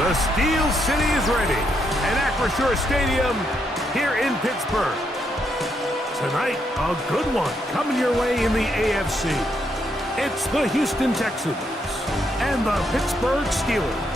The Steel City is ready at Acrisure Stadium here in Pittsburgh. Tonight, a good one coming your way in the AFC. It's the Houston Texans and the Pittsburgh Steelers.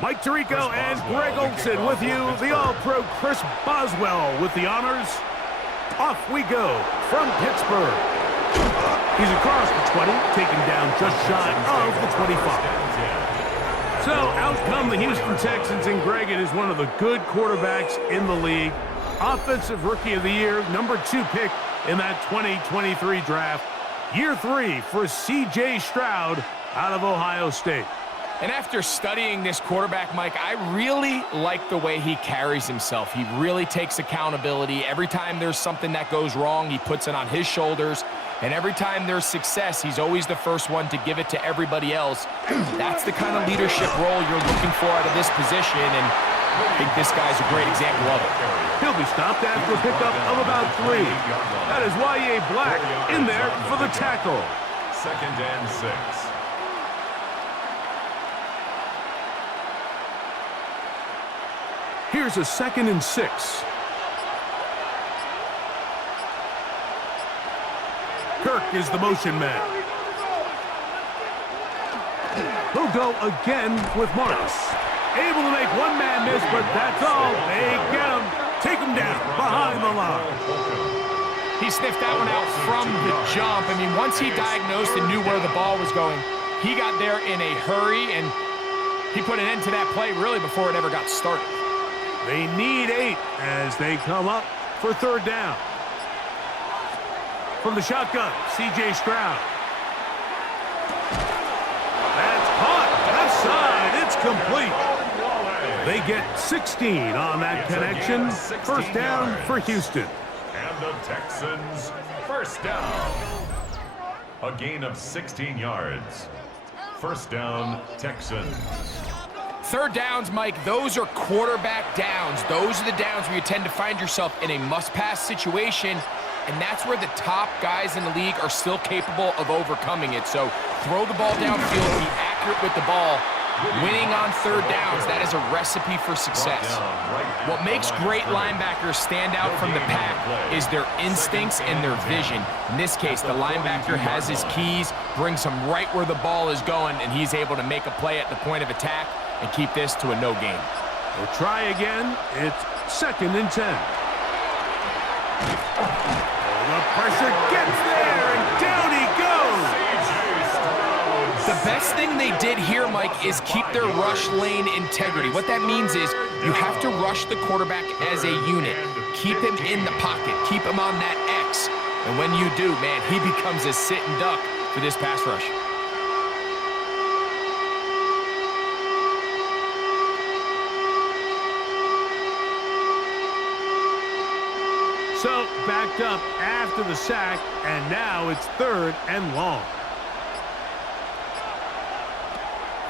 Mike Tirico and Greg Olson with you. The All-Pro Chris Boswell with the honors. Off we go from Pittsburgh. He's across the 20, taken down just shy of the 25. So out come the Houston Texans, and Greg, it is one of the good quarterbacks in the league. Offensive Rookie of the Year, #2 pick in that 2023 draft. Year 3 for C.J. Stroud out of Ohio State. And after studying this quarterback, Mike, I really like the way he carries himself. He really takes accountability. Every time there's something that goes wrong, he puts it on his shoulders. And every time there's success, he's always the first one to give it to everybody else. That's the kind of leadership role you're looking for out of this position, and I think this guy's a great example of it. He'll be stopped after a pickup of about 3. That is Y.A. Black in there for the tackle. 2nd and 6. Here's a 2nd and 6. Kirk is the motion man. He'll go again with Morris. Able to make one man miss, but that's all. They get him. Take him down behind the line. He sniffed that one out from the jump. I mean, once he diagnosed and knew where the ball was going, he got there in a hurry, and he put an end to that play really before it ever got started. They need 8 as they come up for 3rd down. From the shotgun, C.J. Stroud. That's caught. Left side. It's complete. They get 16 on that connection. 1st down for Houston. And the Texans, 1st down. A gain of 16 yards. 1st down, Texans. 3rd downs, Mike, those are quarterback downs. Those are the downs where you tend to find yourself in a must-pass situation, and that's where the top guys in the league are still capable of overcoming it. So throw the ball downfield, be accurate with the ball. Winning on 3rd downs, that is a recipe for success. What makes great linebackers stand out from the pack is their instincts and their vision. In this case, the linebacker has his keys, brings him right where the ball is going, and he's able to make a play at the point of attack and keep this to a no gain. We'll try again. It's 2nd and 10. The pressure gets there, and down he goes. The best thing they did here, Mike, is keep their rush lane integrity. What that means is you have to rush the quarterback as a unit. Keep him in the pocket. Keep him on that X. And when you do, man, he becomes a sitting duck for this pass rush. So, backed up after the sack, and now it's 3rd and long.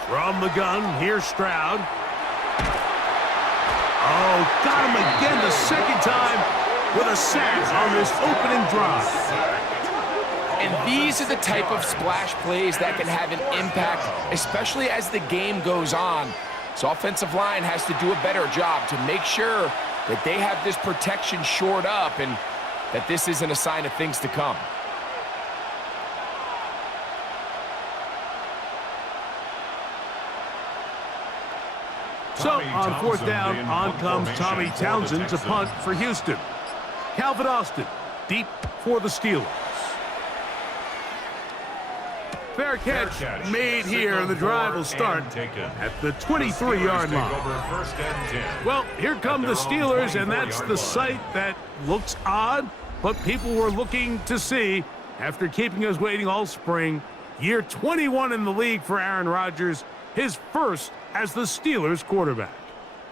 From the gun, here's Stroud. Oh, got him again the 2nd time with a sack on this opening drive. And these are the type of splash plays that can have an impact, especially as the game goes on. So offensive line has to do a better job to make sure that they have this protection shored up and that this isn't a sign of things to come. So on 4th down, on comes Tommy Townsend to punt for Houston. Calvin Austin deep for the Steelers. Fair catch made here. The drive will start at the 23-yard line. Well, here come the Steelers, and that's the sight that looks odd, but people were looking to see after keeping us waiting all spring. Year 21 in the league for Aaron Rodgers, his first as the Steelers quarterback.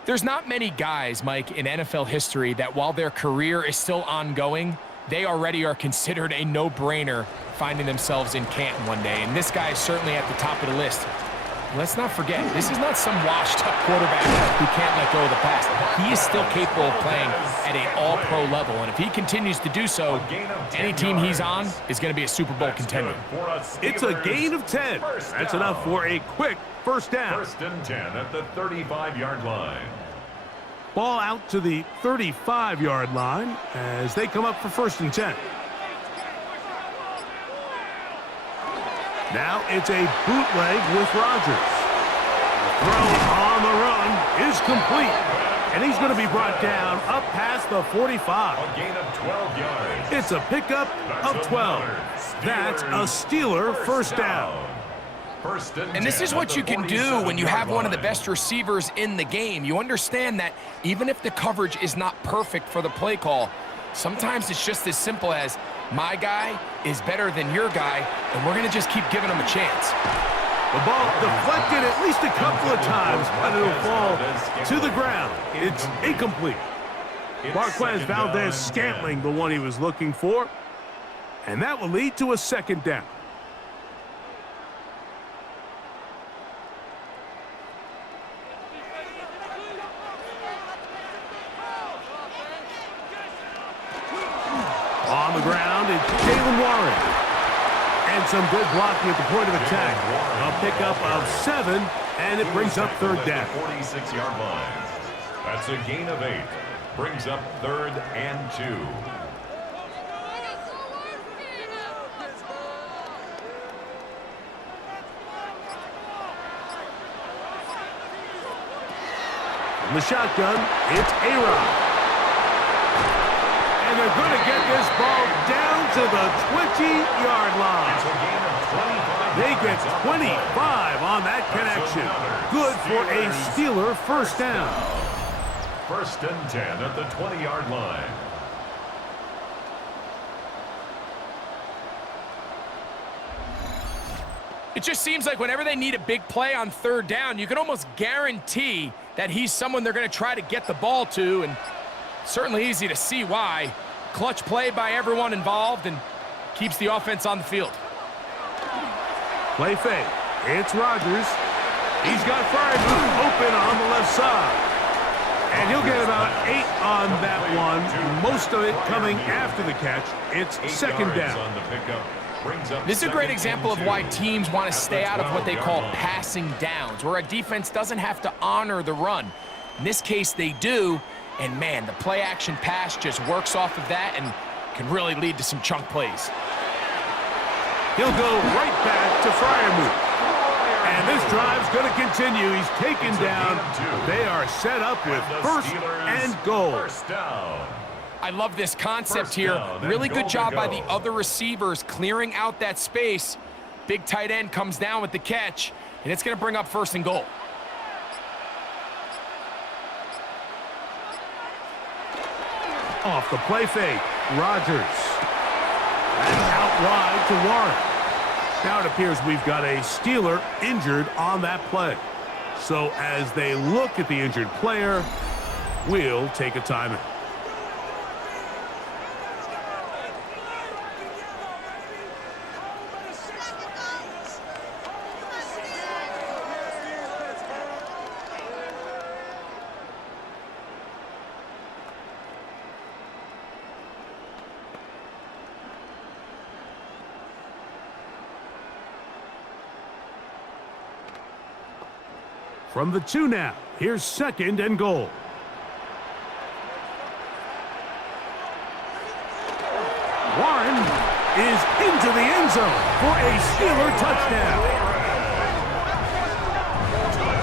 There's not many guys, Mike, in NFL history that while their career is still ongoing, they already are considered a no-brainer finding themselves in Canton one day. And this guy is certainly at the top of the list. Let's not forget, this is not some washed-up quarterback who can't let go of the pass. He is still capable of playing at an all-pro level. And if he continues to do so, any team he's on is going to be a Super Bowl contender. It's a gain of 10. That's enough for a quick first down. First and 10 at the 35-yard line. Ball out to the 35-yard line as they come up for first and 10. Now it's a bootleg with Rodgers. The throw on the run is complete. And he's going to be brought down up past the 45. A gain of 12 yards. It's a pickup of 12. That's a Steeler first down. And this is what you can do when you have one of the best receivers in the game. You understand that even if the coverage is not perfect for the play call, sometimes it's just as simple as my guy is better than your guy, and we're going to just keep giving him a chance. The ball deflected at least a couple of times, but it'll fall to the ground. It's incomplete. Marquez Valdez-Scantling, the one he was looking for, and that will lead to a second down. On the ground, it's Jalen Warren. And some good blocking at the point of attack. A pickup of 7, and it brings up third down. 46-yard line. That's a gain of 8. Brings up third and 2. From the shotgun, it's A-Rod. And they're going to get this ball down to the 20-yard line. They get 25 on that connection. Good for a Steeler first down. First and 10 at the 20-yard line. It just seems like whenever they need a big play on third down, you can almost guarantee that he's someone they're going to try to get the ball to, and certainly easy to see why. Clutch play by everyone involved and keeps the offense on the field. Play fake. It's Rodgers. He's got Freiermuth open on the left side. And he'll get about 8 on that one, most of it coming after the catch. It's second down. On the pickup. This is a great example of why teams want to stay out of what they call passing downs, where a defense doesn't have to honor the run. In this case, they do. And, man, the play-action pass just works off of that and can really lead to some chunk plays. He'll go right back to Freiermuth. And this drive's going to continue. He's taken down. They are set up with first and goal. First down. I love this concept here. Really good job by the other receivers clearing out that space. Big tight end comes down with the catch, and it's going to bring up first and goal. Off the play fake, Rodgers. And out wide to Warren. Now it appears we've got a Steeler injured on that play. So as they look at the injured player, we'll take a timeout. From the 2 now, here's second and goal. Warren is into the end zone for a Steeler touchdown.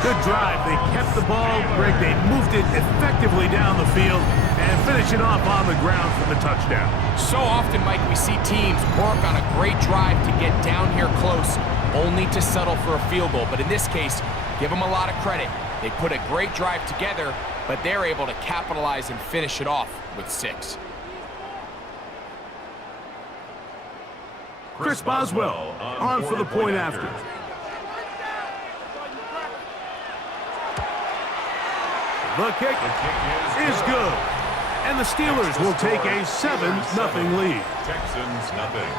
Good drive. They kept the ball. Greg, they moved it effectively down the field and finish it off on the ground for the touchdown. So often, Mike, we see teams work on a great drive to get down here close. only to settle for a field goal. But in this case, give them a lot of credit. They put a great drive together, but they're able to capitalize and finish it off with 6. Chris Boswell on for the point after. The kick is good. And the Steelers will take a 7-0 lead. Texans nothing.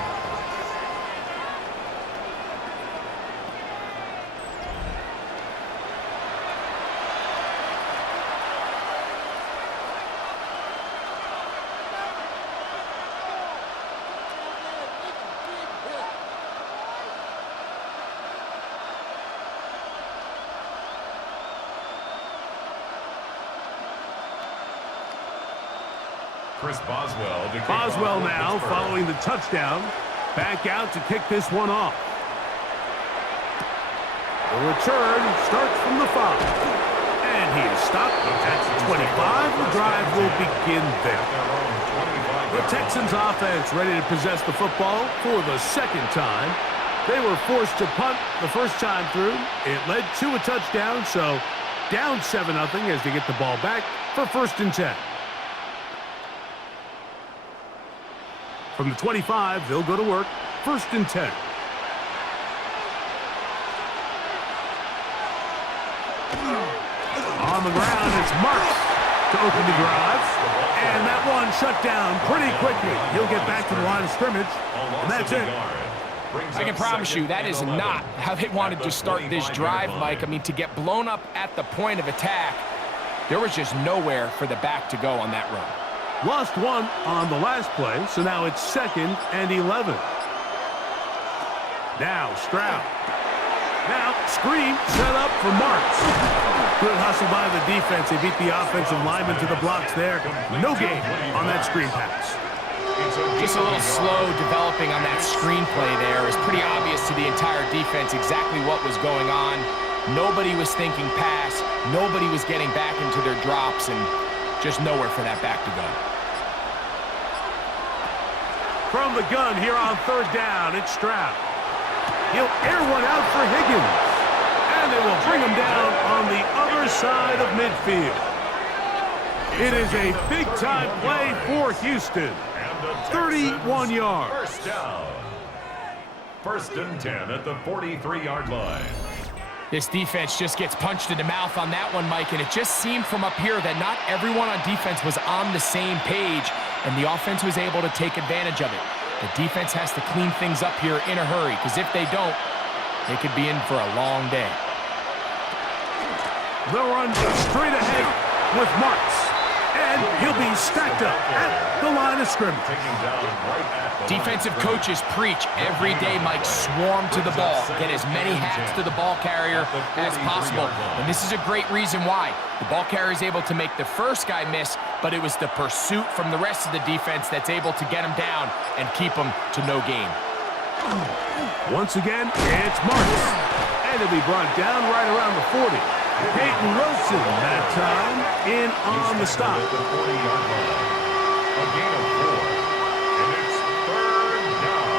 Chris Boswell now following the touchdown. Back out to kick this one off. The return starts from the 5. And he is stopped at the 25. The drive will begin there. The Texans offense ready to possess the football for the second time. They were forced to punt the first time through. It led to a touchdown, so down 7-0 as they get the ball back for 1st and 10. From the 25, they'll go to work. 1st and 10. On the ground, it's Marks to open the drive. And that one shut down pretty quickly. He'll get back to the line of scrimmage, and that's it. I can promise you that is not how they wanted to start this drive, Mike. I mean, to get blown up at the point of attack, there was just nowhere for the back to go on that run. Lost one on the last play, so now it's 2nd and 11. Now Stroud. Now screen set up for Marks. Good hustle by the defense. They beat the offensive lineman to the blocks there. No gain on that screen pass. Just a little slow developing on that screenplay there. It was pretty obvious to the entire defense exactly what was going on. Nobody was thinking pass. Nobody was getting back into their drops, and just nowhere for that back to go. From the gun here on 3rd down, it's Stroud. He'll air one out for Higgins. And they will bring him down on the other side of midfield. It is a big-time play for Houston. 31 yards. First down. 1st and 10 at the 43-yard line. This defense just gets punched in the mouth on that one, Mike, and it just seemed from up here that not everyone on defense was on the same page, and the offense was able to take advantage of it. The defense has to clean things up here in a hurry, because if they don't, they could be in for a long day. They'll run straight ahead with Marks, and he'll be stacked up at the line of scrimmage. Defensive coaches preach every day, Mike, swarm to the ball. Get as many hats to the ball carrier as possible. And this is a great reason why. The ball carrier is able to make the first guy miss, but it was the pursuit from the rest of the defense that's able to get him down and keep him to no gain. Once again, it's Marks. And he'll be brought down right around the 40. Peyton Wilson that time in on the stop. A gain of 4. And it's 3rd down.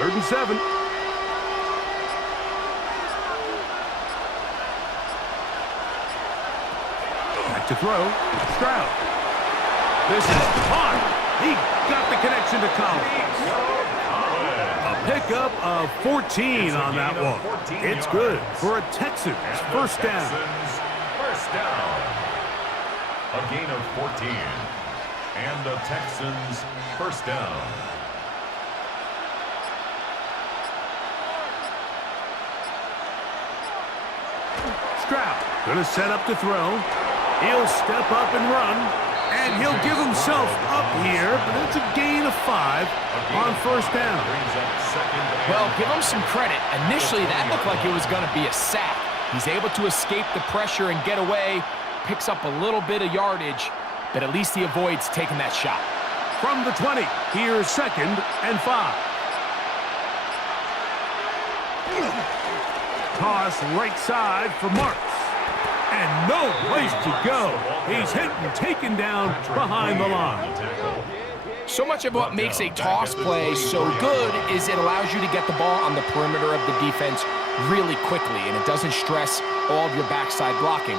3rd and 7. Back to throw. Stroud. This is caught. He got the connection to Collins. A pickup of 14 on that one. It's good for a Texans first down. First down. A gain of 14. And the Texans first down. Stroud gonna set up to throw. He'll step up and run, and he'll give himself up here, but it's a gain of 5 on first down. Well, give him some credit. Initially, that looked like it was going to be a sack. He's able to escape the pressure and get away, picks up a little bit of yardage, but at least he avoids taking that shot. From the 20, here's 2nd and 5. Toss right side for Marks. And no place to go. He's hit and taken down behind the line. So much of what makes a toss play so good is it allows you to get the ball on the perimeter of the defense really quickly, and it doesn't stress all of your backside blocking.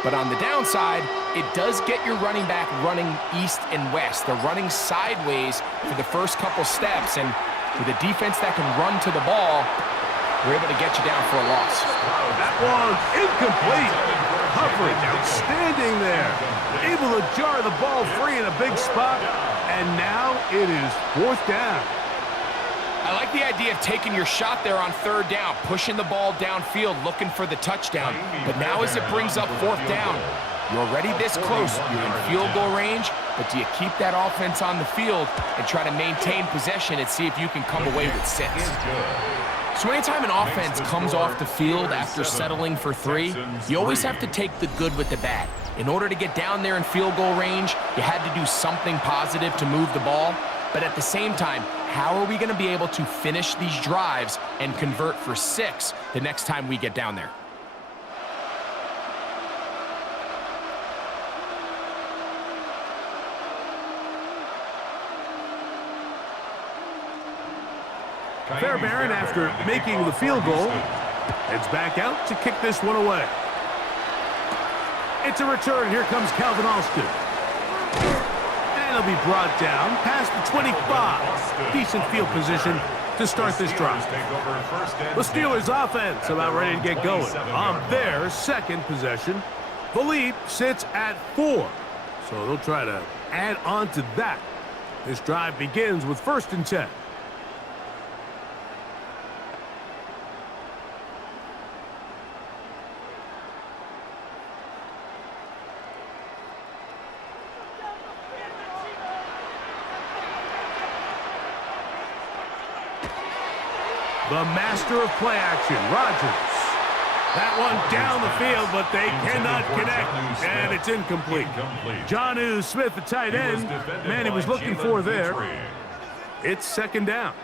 But on the downside, it does get your running back running east and west. They're running sideways for the first couple steps, and with a defense that can run to the ball, we're able to get you down for a loss. That one's incomplete. Coverage outstanding there. Able to jar the ball free in a big spot, and now it is 4th down. I like the idea of taking your shot there on 3rd down, pushing the ball downfield, looking for the touchdown. But now as it brings up 4th down, you're already this close. You're in field goal range, but do you keep that offense on the field and try to maintain possession and see if you can come away with 6? So anytime an offense comes off the field after settling for 3, you always have to take the good with the bad. In order to get down there in field goal range, you had to do something positive to move the ball. But at the same time, how are we going to be able to finish these drives and convert for 6 the next time we get down there? Fairbairn, after making the field goal, heads back out to kick this one away. It's a return. Here comes Calvin Austin. And he'll be brought down past the 25. Decent field position to start this drive. The Steelers offense about ready to get going on their 2nd possession. The lead sits at 4, so they'll try to add on to that. This drive begins with 1st and 10. The master of play action, Rodgers. That one down the field, but they cannot connect, and it's incomplete. Jonnu Smith, the tight end, man he was looking for there. It's 2nd down.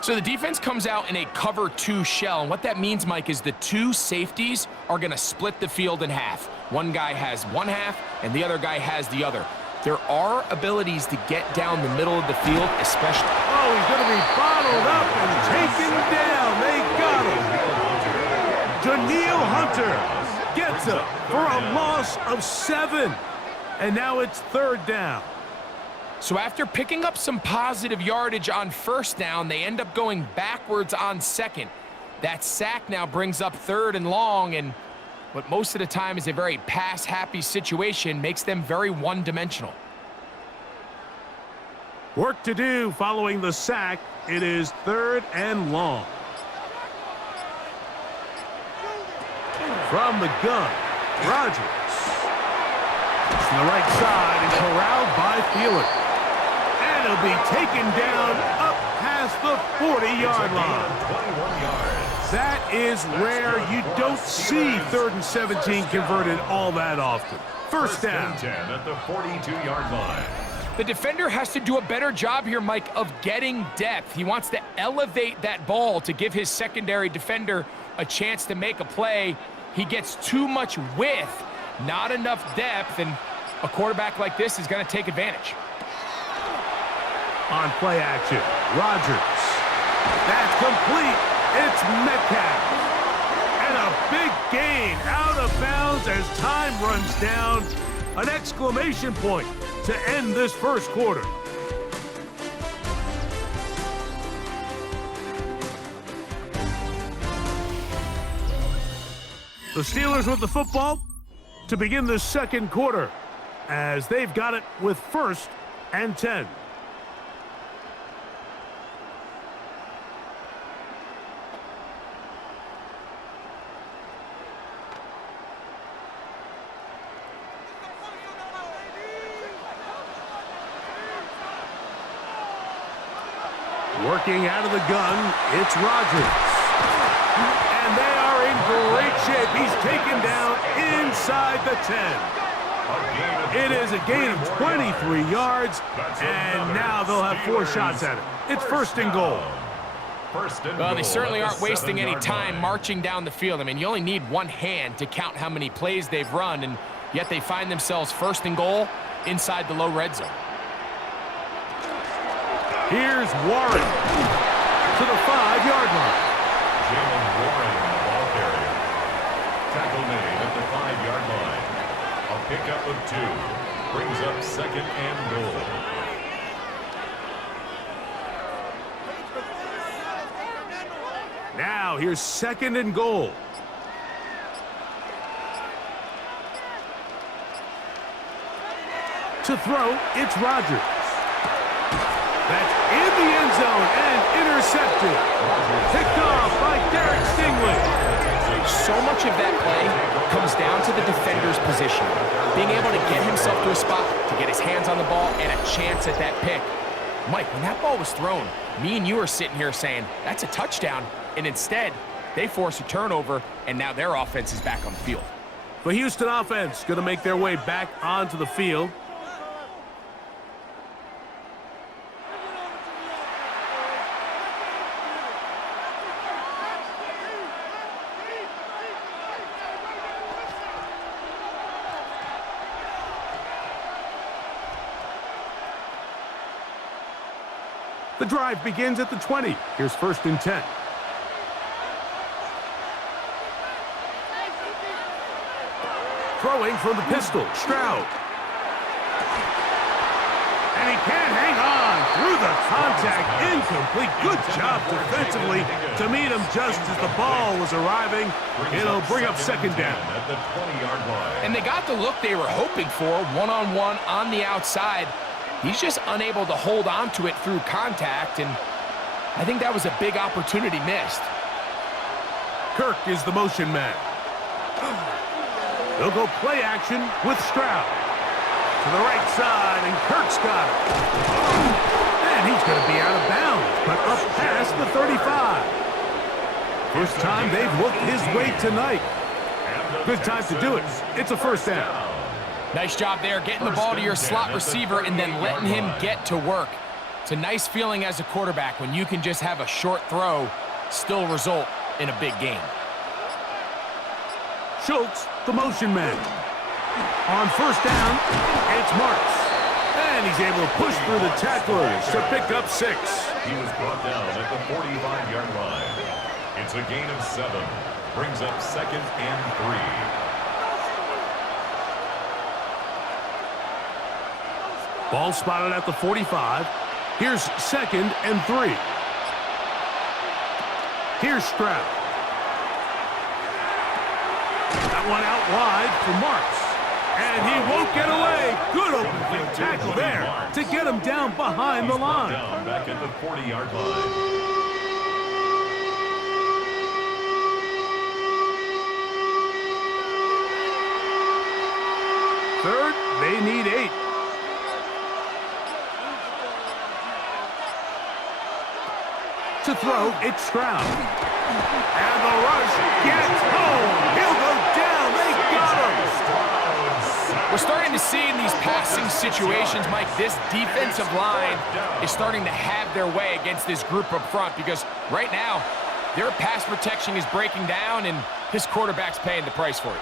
So the defense comes out in a cover 2 shell, and what that means, Mike, is the 2 safeties are going to split the field in half. One guy has one half, and the other guy has the other. There are abilities to get down the middle of the field, especially. Oh, he's going to be bottled up and taken down. They got him. Daniil Hunter gets him for a loss of 7. And now it's 3rd down. So after picking up some positive yardage on 1st down, they end up going backwards on 2nd. That sack now brings up 3rd and long, and what most of the time is a very pass-happy situation makes them very one-dimensional. Work to do following the sack. It is 3rd and long. From the gun, Rodgers. To the right side and corralled by Thielen. And he'll be taken down up past the 40-yard line. 21 yards. That is rare. You don't see 3rd and 17 converted all that often. 1st down. 10 at the 42-yard line. The defender has to do a better job here, Mike, of getting depth. He wants to elevate that ball to give his secondary defender a chance to make a play. He gets too much width, not enough depth, and a quarterback like this is going to take advantage. On play action, Rodgers. That's complete. It's Metcalf. And a big gain out of bounds as time runs down. An exclamation point to end this 1st quarter. The Steelers with the football to begin the 2nd quarter as they've got it with 1st and 10. Working out of the gun, it's Rodgers. And they are in great shape. He's taken down inside the 10. It is a gain of 23 yards, and now they'll have 4 shots at it. It's 1st and goal. Well, they certainly aren't wasting any time marching down the field. I mean, you only need one hand to count how many plays they've run, and yet they find themselves 1st and goal inside the low red zone. Here's Warren to the 5-yard line. Jalen Warren, the ball carrier. Tackle made at the 5-yard line. A pickup of 2. Brings up second and goal. Now here's second and goal. To throw, it's Rodgers. That's in the end zone and intercepted. Picked off by Derek Stingley. So much of that play comes down to the defender's position. Being able to get himself to a spot, to get his hands on the ball, and a chance at that pick. Mike, when that ball was thrown, me and you are sitting here saying, that's a touchdown. And instead, they force a turnover, and now their offense is back on the field. The Houston offense going to make their way back onto the field. The drive begins at the 20. Here's 1st and 10. Throwing from the pistol, Stroud. And he can't hang on through the contact. Incomplete. Good job defensively to meet him just as the ball was arriving. It'll bring up second down. At the 20-yard line. And they got the look they were hoping for, one-on-one on the outside. He's just unable to hold on to it through contact, and I think that was a big opportunity missed. Kirk is the motion man. They'll go play action with Stroud. To the right side, and Kirk's got it. And he's going to be out of bounds, but up past the 35. First time they've looked his way tonight. Good time to do it. It's a 1st down. Nice job there, getting the ball to your slot receiver and then letting him get to work. It's a nice feeling as a quarterback when you can just have a short throw, still result in a big game. Schultz, the motion man. On 1st down, it's Marks. And he's able to push through the tacklers to pick up 6. He was brought down at the 45-yard line. It's a gain of 7. Brings up 2nd and 3. Ball spotted at the 45. Here's 2nd and 3. Here's Stroud. That one out wide for Marks. And he won't get away. Good open field tackle there to get him down behind the line. Down back at the 40-yard line. Third, they need 8. To throw, it's Stroud. And the rush gets home. He'll go down. They got him. We're starting to see in these passing situations, Mike, this defensive line is starting to have their way against this group up front because right now, their pass protection is breaking down and this quarterback's paying the price for it.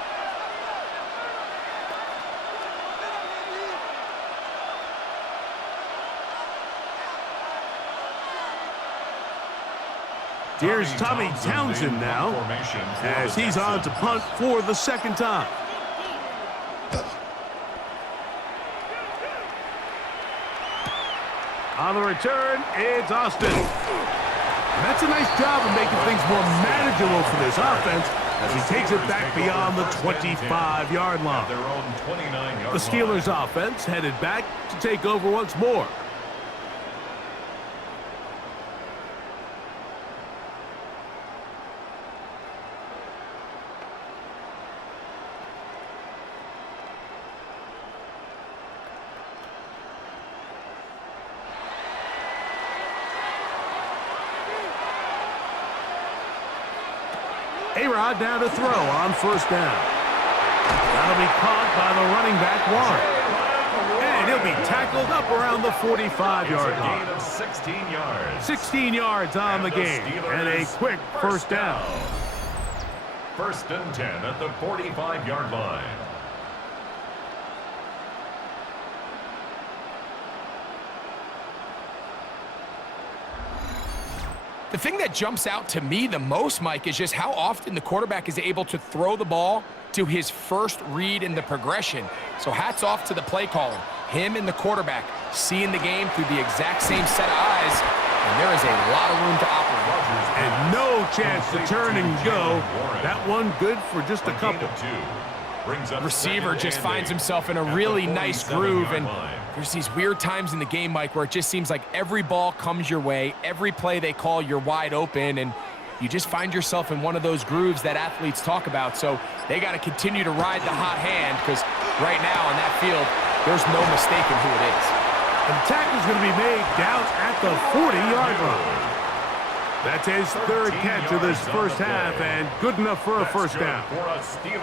Here's Tommy Townsend now as he's on to punt for the 2nd time. On the return, it's Austin. And that's a nice job of making things more manageable for this offense as he takes it back beyond the 25-yard line. Their own 29-yard The Steelers' offense headed back to take over once more. A-Rod now to throw on 1st down. That'll be caught by the running back, Warren. And he'll be tackled up around the 45-yard line. Gain of 16 yards. 16 yards on the game, and a quick 1st down. 1st and 10 at the 45-yard line. The thing that jumps out to me the most, Mike, is just how often the quarterback is able to throw the ball to his first read in the progression. So hats off to the play caller. Him and the quarterback seeing the game through the exact same set of eyes, and there is a lot of room to operate. And no chance to turn and go. That one good for just a couple. Receiver just finds himself in a really nice groove, and there's these weird times in the game, Mike, where it just seems like every ball comes your way, every play they call, you're wide open, and you just find yourself in one of those grooves that athletes talk about. So they got to continue to ride the hot hand, because right now on that field, there's no mistaking who it is. And the tackle's going to be made down at the 40-yard line. That's his third catch of this first half, and good enough for a first down.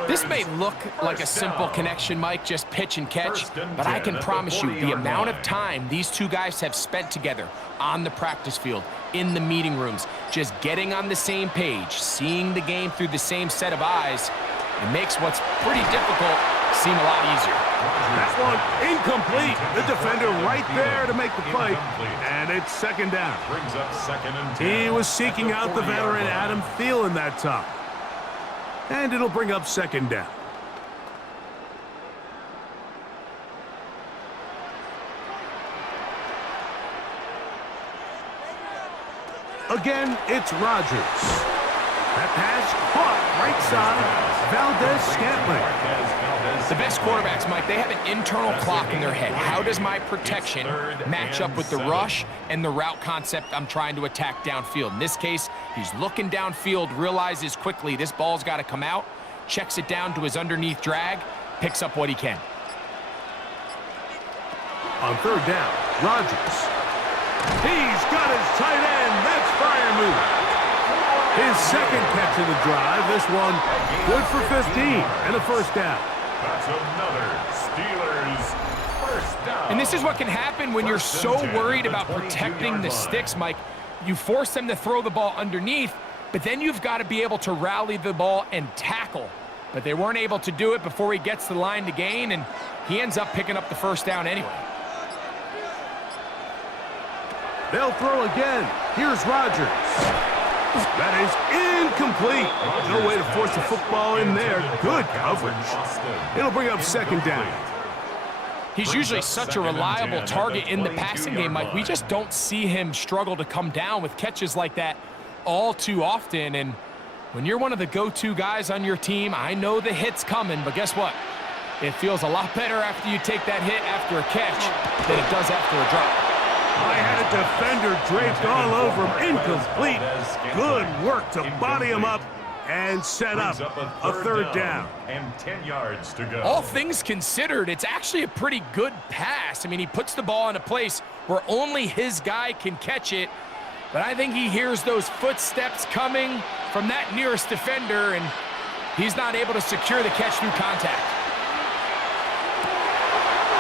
This may look like a simple connection, Mike, just pitch and catch, but I can promise you the amount of time these two guys have spent together on the practice field, in the meeting rooms, just getting on the same page, seeing the game through the same set of eyes, it makes what's pretty difficult seem a lot easier. That one incomplete. The defender right there to make the play, and it's second down. Brings up 2nd and 10. He was seeking out the veteran Adam Thielen that time. And it'll bring up second down. Again, it's Rodgers. That pass caught right side. Valdez-Scantling. The best quarterbacks, Mike, they have an internal clock in their head. How does my protection match up with the rush and the route concept I'm trying to attack downfield? In this case, he's looking downfield, realizes quickly this ball's got to come out, checks it down to his underneath drag, picks up what he can. On third down, Rodgers. He's got his tight end. That's Freiermuth. His second catch of the drive. This one good for 15 and a first down. That's another Steelers first down. And this is what can happen when you're so worried about protecting the sticks, Mike. You force them to throw the ball underneath, but then you've got to be able to rally the ball and tackle. But they weren't able to do it before he gets the line to gain, and he ends up picking up the first down anyway. They'll throw again. Here's Rodgers. That is incomplete. No way to force the football in there. Good coverage. It'll bring up second down. He's usually such a reliable target in the passing game, Mike. We just don't see him struggle to come down with catches like that all too often. And when you're one of the go-to guys on your team, I know the hit's coming, but guess what? It feels a lot better after you take that hit after a catch than it does after a drop. I had a defender draped all over him. Incomplete. Good work to body him up and set up a third down. And 10 yards to go. All things considered, it's actually a pretty good pass. I mean, he puts the ball in a place where only his guy can catch it. But I think he hears those footsteps coming from that nearest defender, and he's not able to secure the catch through contact.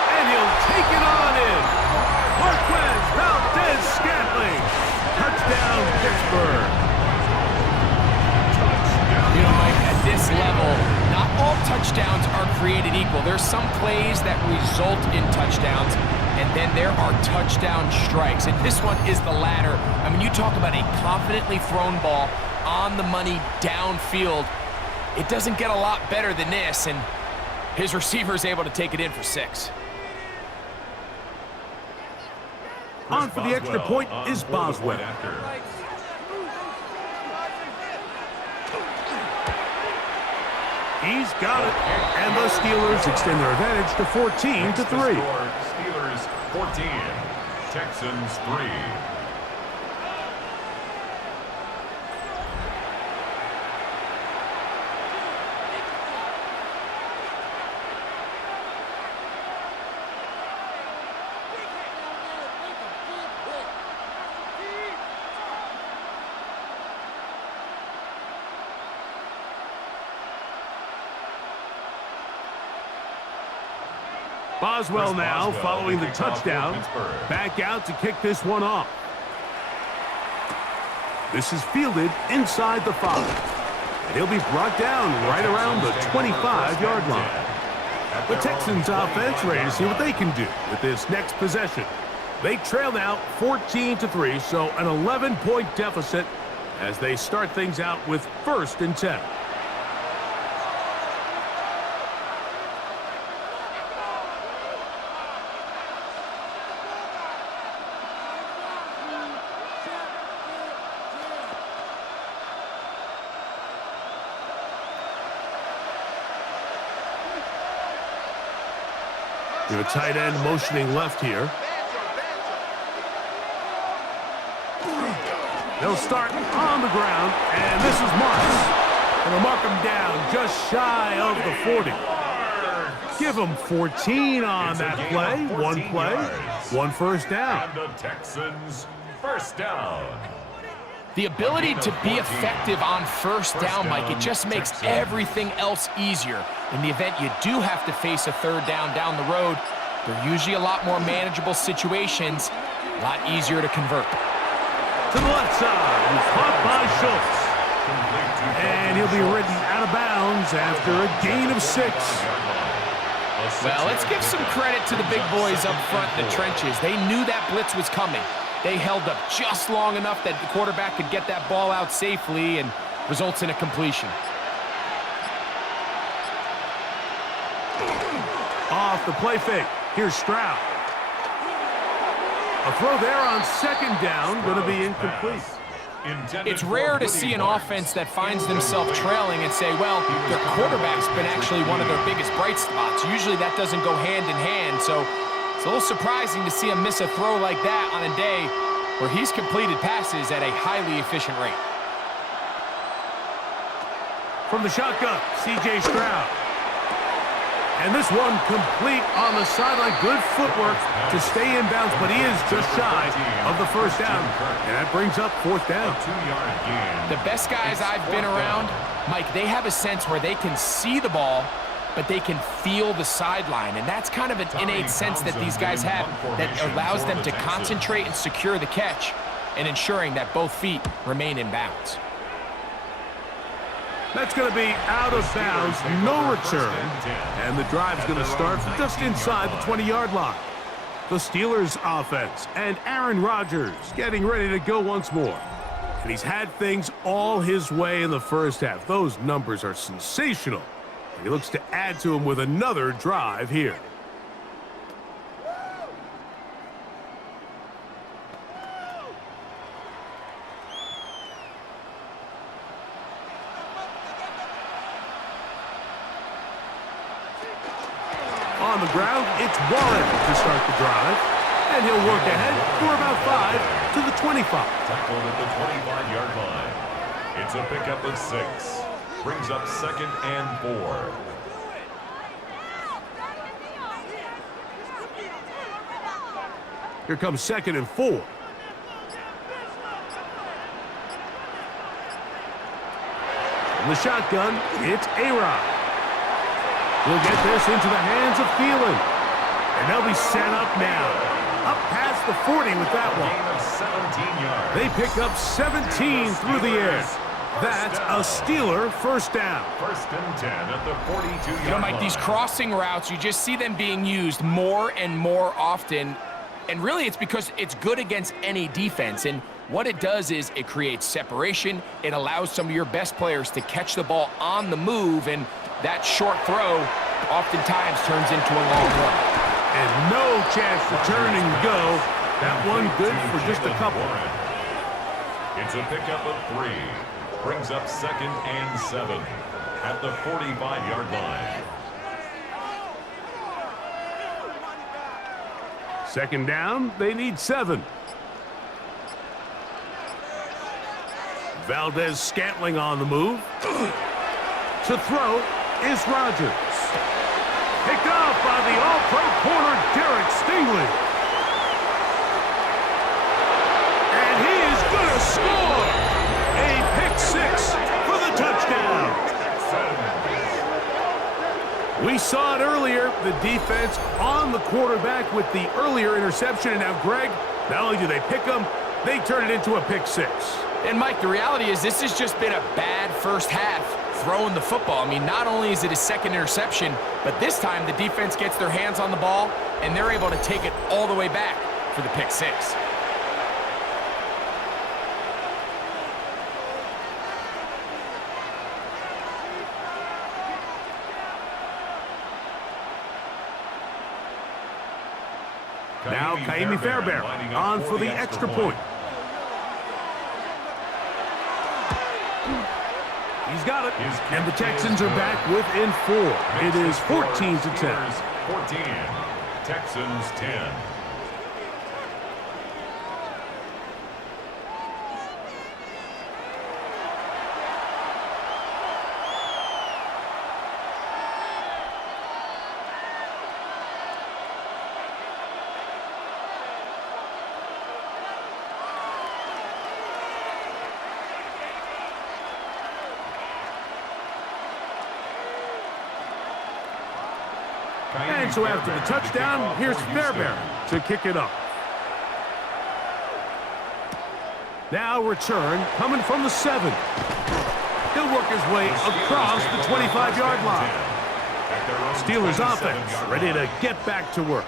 And he'll take it on in. Marquez Valdez-Scantling. Touchdown, Pittsburgh. You know, Mike, at this level, not all touchdowns are created equal. There's some plays that result in touchdowns, and then there are touchdown strikes. And this one is the latter. I mean, you talk about a confidently thrown ball on the money downfield. It doesn't get a lot better than this, and his receiver is able to take it in for 6. On for the extra point is Boswell. He's got it. And the Steelers extend their advantage to 14-3. Steelers 14, Texans 3. Boswell now, following the touchdown, back out to kick this one off. This is fielded inside the 5. And he'll be brought down right around the 25-yard line. The Texans offense ready to see what they can do with this next possession. They trail now 14-3, so an 11-point deficit as they start things out with 1st and 10. We have a tight end motioning left here. They'll start on the ground, and this is Marks. And they'll mark him down just shy of the 40. Give him 14 on that play. 1 play, 1 first down. And the Texans, first down. The ability to be effective on first down, Mike, it just makes everything else easier. In the event you do have to face a 3rd down the road, they're usually a lot more manageable situations, a lot easier to convert. To the left side, he's caught by Schultz. And he'll be ridden out of bounds after a gain of 6. Well, let's give some credit to the big boys up front in the trenches. They knew that blitz was coming. They held up just long enough that the quarterback could get that ball out safely and results in a completion. Off the play fake. Here's Stroud. A throw there on 2nd down, going to be incomplete. It's rare to see an offense that finds themselves trailing and say, well, their quarterback's been actually one of their biggest bright spots. Usually that doesn't go hand in hand, so it's a little surprising to see him miss a throw like that on a day where he's completed passes at a highly efficient rate. From the shotgun, C.J. Stroud. And this one complete on the sideline. Good footwork to stay in bounds, but he is just shy of the 1st down. And that brings up 4th down. The best guys I've been around, Mike, they have a sense where they can see the ball, but they can feel the sideline. And that's kind of an innate sense that these guys have that allows them to concentrate and secure the catch and ensuring that both feet remain in bounds. That's going to be out of bounds, no return. And the drive's going to start just inside the 20-yard line. The Steelers offense and Aaron Rodgers getting ready to go once more. And he's had things all his way in the first half. Those numbers are sensational. And he looks to add to them with another drive here. On the ground, it's Warren to start the drive. And he'll work ahead for about 5 to the 25. Tackled at the 25-yard line. It's a pickup of 6. Brings up 2nd and 4. Here comes 2nd and 4. From the shotgun, it's A-Rod. We'll get this into the hands of Thielen. And they'll be set up now. Up past the 40 with that one. They pick up 17 through the air. That's a Steeler 1st down. 1st and 10 at the 42-yard line. You know, Mike, these crossing routes, you just see them being used more and more often. And really, it's because it's good against any defense. And what it does is it creates separation. It allows some of your best players to catch the ball on the move. And that short throw oftentimes turns into a long run. And no chance to turn and go. That one good for just a couple. It's a pickup of 3. Brings up 2nd and 7 at the 45-yard line. 2nd down, they need 7. Valdez-Scantling on the move. To throw is Rodgers. Picked off by the all-pro corner, Derek Stingley. And he is going to score. A pick 6 for the touchdown. We saw it earlier, the defense on the quarterback with the earlier interception. And now, Greg, not only do they pick them, they turn it into a pick 6. And, Mike, the reality is this has just been a bad first half throwing the football. I mean, not only is it a 2nd interception, but this time the defense gets their hands on the ball, and they're able to take it all the way back for the pick 6. Now Kaimi Fairbairn on for the extra point. He's got it. And the Texans are back within 4. It is 14-10. 14. Texans 10. And so after the touchdown, here's Fairbairn to kick it up. Now return coming from the 7. He'll work his way across the 25-yard line. Steelers offense ready to get back to work.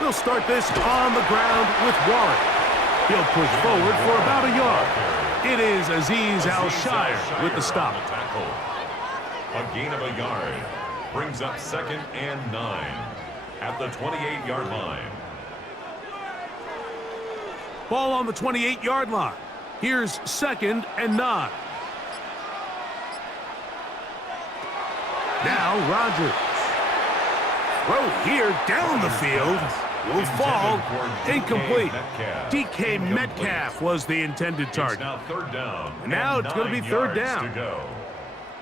He'll start this on the ground with Warren. He'll push forward for about a yard. It is Azeez Al-Shire with the stop. A gain of a yard brings up 2nd and 9 at the 28-yard line. Ball on the 28-yard line. Here's 2nd and 9. Now Rodgers. Throw here down the field. Will fall. Incomplete. DK Metcalf was the intended target. Now 3rd down. And now it's going to be 3rd down.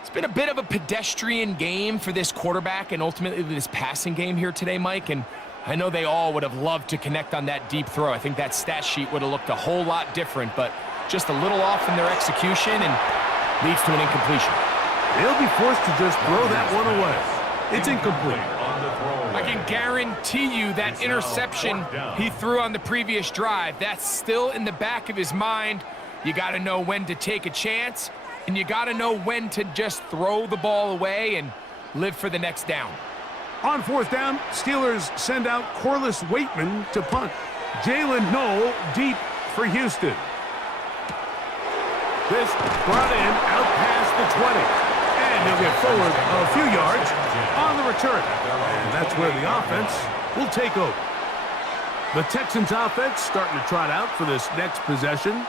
It's been a bit of a pedestrian game for this quarterback and ultimately this passing game here today, Mike. And I know they all would have loved to connect on that deep throw. I think that stat sheet would have looked a whole lot different, but just a little off in their execution and leads to an incompletion. They'll be forced to just throw that one away. It's incomplete. I can guarantee you that interception he threw on the previous drive, that's still in the back of his mind. You got to know when to take a chance, and you got to know when to just throw the ball away and live for the next down. On 4th down, Steelers send out Corliss Waitman to punt. Jalen Knoll deep for Houston. This brought in out past the 20. And he'll get forward a few yards on the return. And that's where the offense will take over. The Texans offense starting to trot out for this next possession.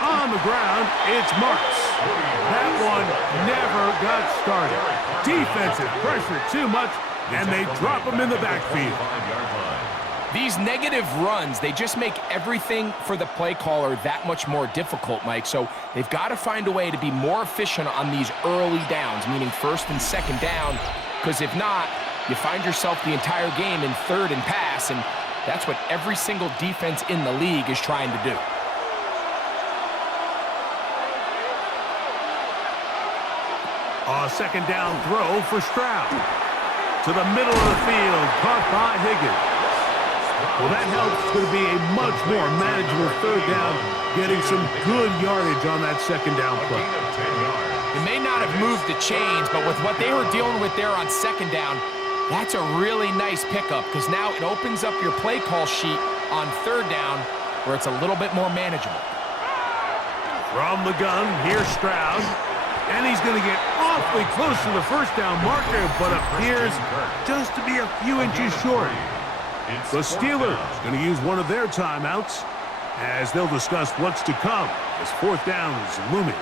On the ground, it's Marks. That one never got started. Defensive pressure too much, and they drop him in the backfield. These negative runs, they just make everything for the play caller that much more difficult, Mike. So they've got to find a way to be more efficient on these early downs, meaning 1st and 2nd down, because if not, you find yourself the entire game in 3rd and pass, and that's what every single defense in the league is trying to do. A 2nd down throw for Stroud. To the middle of the field, caught by Higgins. Well, that helps. It's going to be a much more manageable 3rd down, getting some good yardage on that 2nd down play. It may not have moved the chains, but with what they were dealing with there on 2nd down, that's a really nice pickup because now it opens up your play call sheet on 3rd down where it's a little bit more manageable. From the gun, here's Stroud. And he's going to get awfully close to the 1st down marker, but appears just to be a few inches short. The Steelers going to use one of their timeouts as they'll discuss what's to come as 4th down is looming.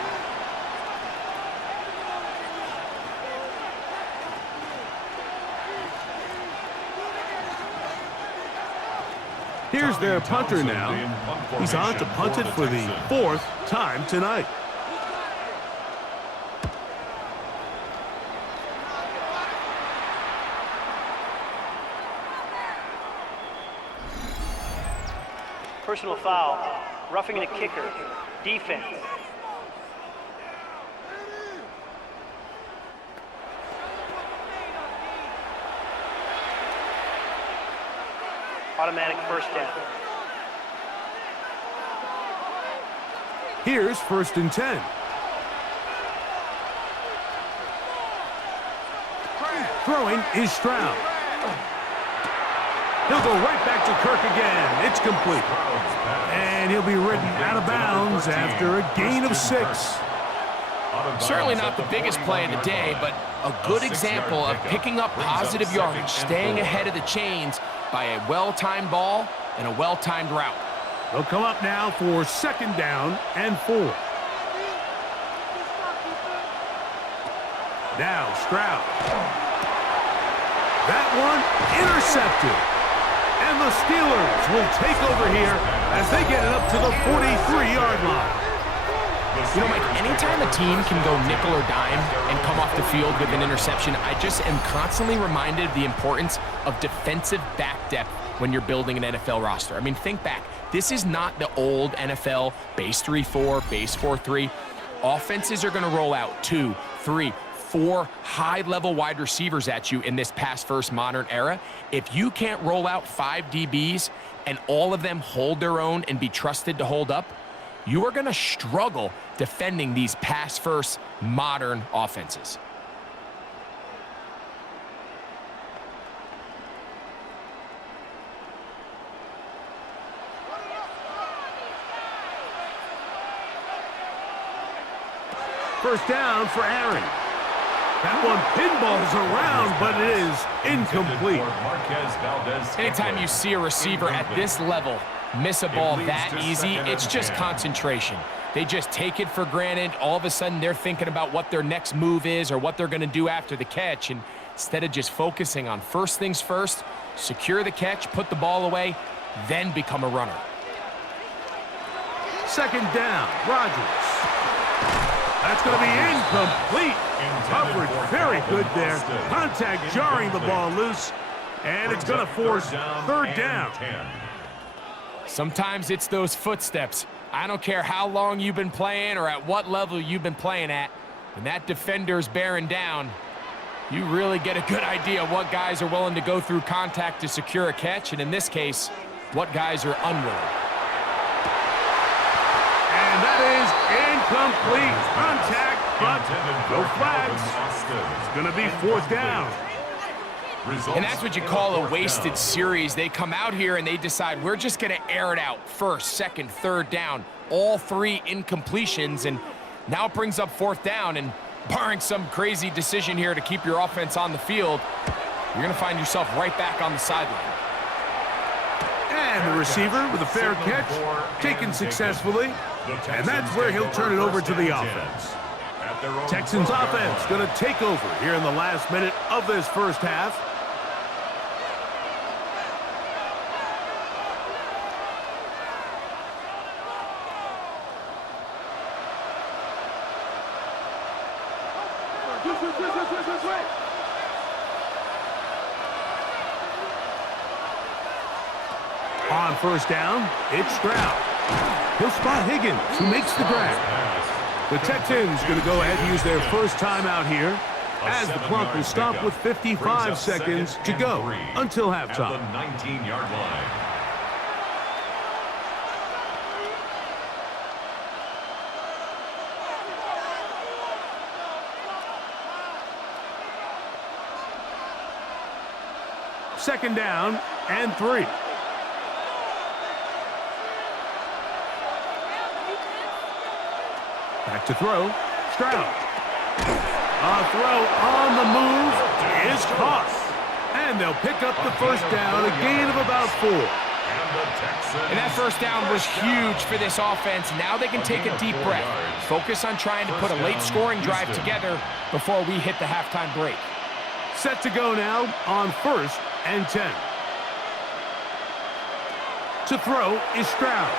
Here's their punter now. He's on to punt it for the 4th time tonight. Personal foul. Roughing the kicker. Defense. Automatic first down. Here's 1st and 10. Throwing is Stroud. He'll go right back to Kirk again. It's complete. And he'll be ridden out of bounds after a gain of 6. Certainly not the biggest play of the day, but a good example of picking up positive yardage, staying ahead of the chains by a well-timed ball and a well-timed route. They'll come up now for 2nd down and 4. Now Stroud. That one intercepted. And the Steelers will take over here as they get it up to the 43-yard line. You know, Mike, anytime a team can go nickel or dime and come off the field with an interception, I just am constantly reminded of the importance of defensive back depth when you're building an NFL roster. I mean, think back. This is not the old NFL base 3-4, base 4-3. Offenses are going to roll out 2, 3, 4 high-level wide receivers at you in this pass-first modern era. If you can't roll out 5 DBs and all of them hold their own and be trusted to hold up, you are going to struggle defending these pass-first modern offenses. First down for Aaron. That one pinballs around, but it is incomplete. Anytime you see a receiver at this level miss a ball that easy, it's just concentration. They just take it for granted. All of a sudden, they're thinking about what their next move is or what they're going to do after the catch. And instead of just focusing on first things first, secure the catch, put the ball away, then become a runner. 2nd down, Rodgers. That's going to be incomplete. Coverage very good there. Contact jarring the ball loose. And it's going to force 3rd down. Sometimes it's those footsteps. I don't care how long you've been playing or at what level you've been playing at. When that defender's bearing down, you really get a good idea of what guys are willing to go through contact to secure a catch, and in this case, what guys are unwilling. And that is incomplete. Contact, but no flags. It's going to be 4th down. And that's what you call a wasted series. They come out here and they decide we're just going to air it out. 1st, 2nd, 3rd down. All 3 incompletions, and now it brings up 4th down. And barring some crazy decision here to keep your offense on the field, you're going to find yourself right back on the sideline. And the receiver with a fair catch, taken successfully. And that's where he'll turn it over to the offense. Texans offense going to take over here in the last minute of this first half. On 1st down, it's Stroud. He'll spot Higgins, who makes the grab. The Texans going to go ahead and use their first timeout here as the clock will stop with 55 seconds to go until halftime. At the 19-yard line. Second down and 3. Back to throw. Stroud. A throw on the move is caught. And they'll pick up the first down, a gain of about 4. And that first down was huge for this offense. Now they can take a deep breath. Focus on trying to put a late scoring drive together before we hit the halftime break. Set to go now on 1st and 10. To throw is Stroud.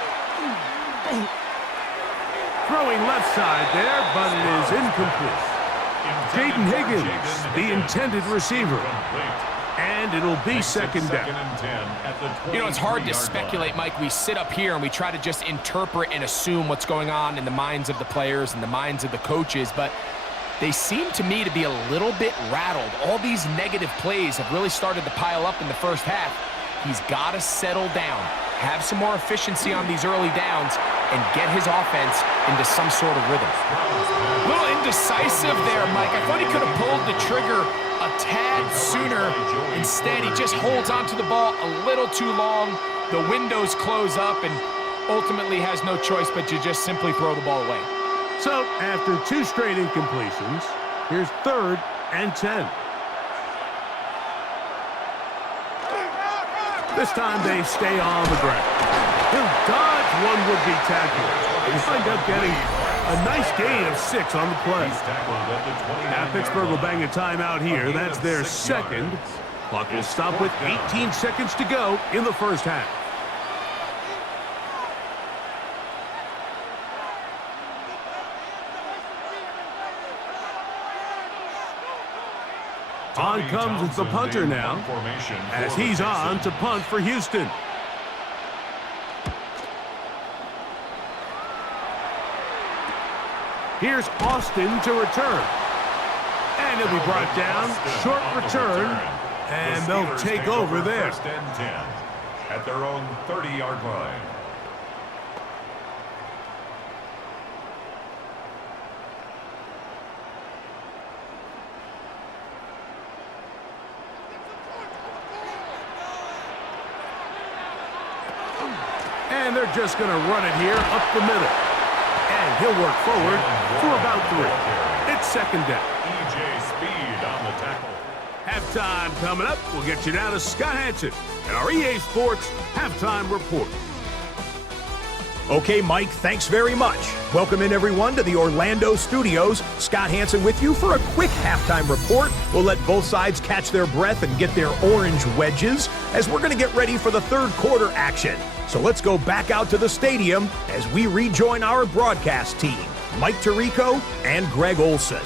Throwing left side there, but it is incomplete. Jaden Higgins, the intended receiver. And it'll be second down. And 10 at the You know, it's hard to 23-yard speculate, line. Mike. We sit up here and we try to just interpret and assume what's going on in the minds of the players and the minds of the coaches, but they seem to me to be a little bit rattled. All these negative plays have really started to pile up in the first half. He's got to settle down, have some more efficiency on these early downs, and get his offense into some sort of rhythm. A little indecisive there, Mike. I thought he could have pulled the trigger a tad sooner. Instead, he just holds onto the ball a little too long. The windows close up and ultimately has no choice but to just simply throw the ball away. So, after 2 straight incompletions, here's 3rd and 10. This time they stay on the ground. He'll dodge one would-be tackler. He'll wind up getting a nice gain of 6 on the play. He's tackled at the 29-yard Now Pittsburgh will line. bang a timeout here. That's their 2nd. Clock will stop with 18 seconds to go in the first half. On comes the punter now, as he's on to punt for Houston. Here's Austin to return. And he'll be brought down. Short return. And they'll take over there. 1st and 10 at their own 30-yard line. And they're just going to run it here up the middle. And he'll work forward for about 3. It's 2nd down. E.J. Speed on the tackle. Halftime coming up. We'll get you down to Scott Hansen and our EA Sports Halftime Report. Okay, Mike, thanks very much. Welcome in, everyone, to the Orlando studios. Scott Hansen with you for a quick halftime report. We'll let both sides catch their breath and get their orange wedges as we're going to get ready for the 3rd quarter action. So let's go back out to the stadium as we rejoin our broadcast team, Mike Tirico and Greg Olson.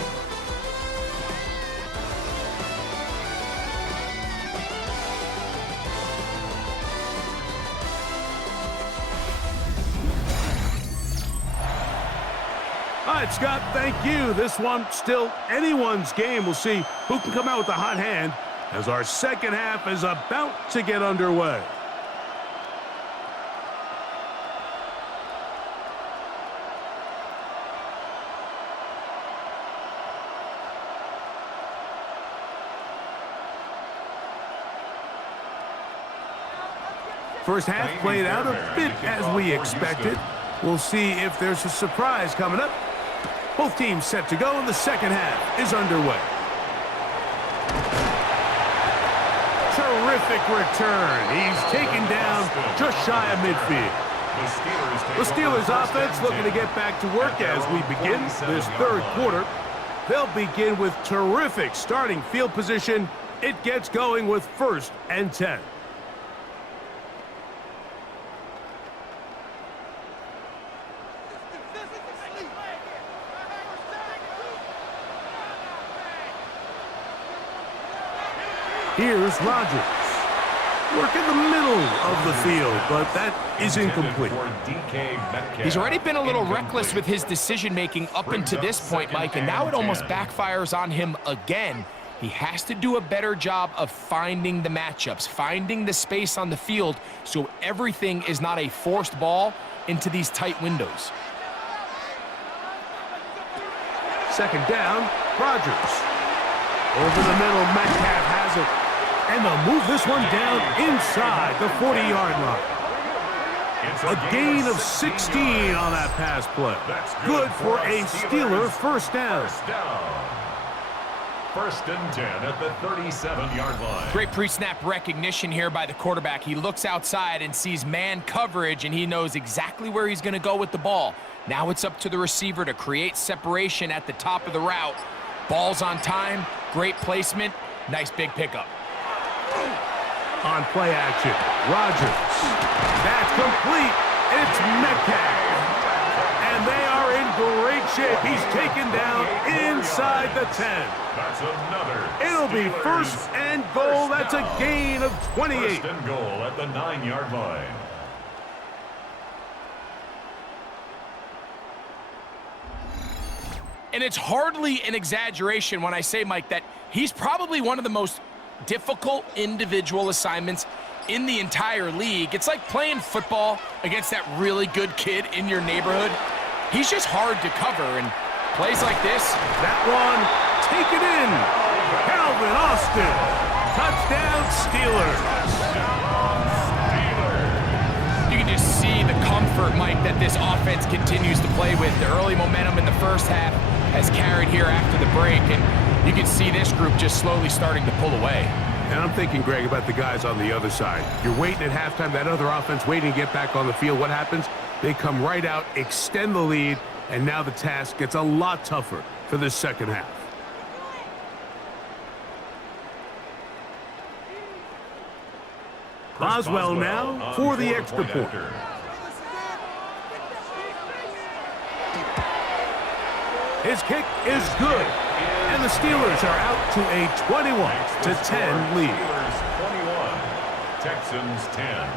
All right, Scott, thank you. This one still anyone's game. We'll see who can come out with a hot hand as our second half is about to get underway. First half played out a bit as we expected. We'll see if there's a surprise coming up. Both teams set to go, and the second half is underway. Terrific return. He's taken down just shy of midfield. The Steelers offense looking to get back to work as we begin this 3rd quarter. They'll begin with terrific starting field position. It gets going with 1st and 10. Here's Rodgers. Work in the middle of the field, but that is incomplete. He's already been a little reckless with his decision-making up until this point, Mike, and now it almost backfires on him again. He has to do a better job of finding the matchups, finding the space on the field so everything is not a forced ball into these tight windows. Second down, Rodgers. Over the middle, Metcalf has it. And they'll move this one down inside the 40-yard line. A gain of 16 on that pass play. Good for a Steeler first down. 1st and 10 at the 37-yard line. Great pre-snap recognition here by the quarterback. He looks outside and sees man coverage, and he knows exactly where he's going to go with the ball. Now it's up to the receiver to create separation at the top of the route. Ball's on time, great placement, nice big pickup. On play action, Rodgers. That's complete. It's Metcalf. And they are in great shape. He's taken down inside the 10. That's another. It'll be 1st and goal that's a gain of 28. First and goal at the 9-yard line. And it's hardly an exaggeration when I say, Mike, that he's probably one of the most difficult individual assignments in the entire league. It's like playing football against that really good kid in your neighborhood. He's just hard to cover, and plays like this. That one, take it in. Calvin Austin. Touchdown, Steelers. You can just see the comfort, Mike, that this offense continues to play with. The early momentum in the first half has carried here after the break, and you can see this group just slowly starting to pull away. And I'm thinking, Greg, about the guys on the other side. You're waiting at halftime, that other offense waiting to get back on the field. What happens? They come right out, extend the lead, and now the task gets a lot tougher for this second half. Boswell now for the extra point. His kick is good, and the Steelers are out to a 21-10 lead. Steelers 21, Texans 10.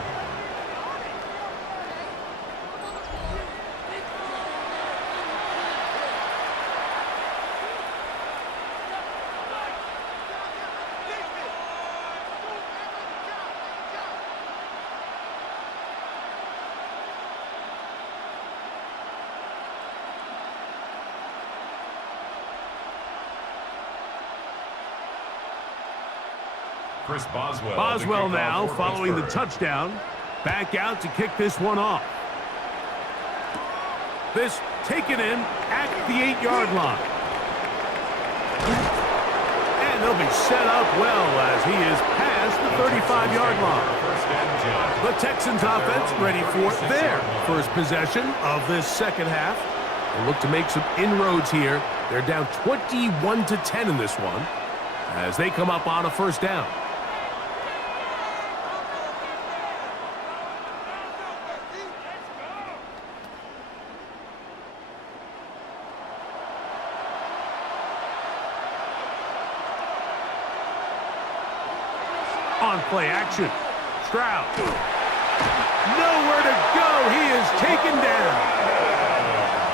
Chris Boswell. Boswell now following the touchdown. Back out to kick this one off. This taken in at the 8-yard line. And they'll be set up well as he is past the 35-yard line. The Texans offense ready for their first possession of this second half. They look to make some inroads here. They're down 21-10 in this one as they come up on a first down. On play action. Stroud. Nowhere to go. He is taken down.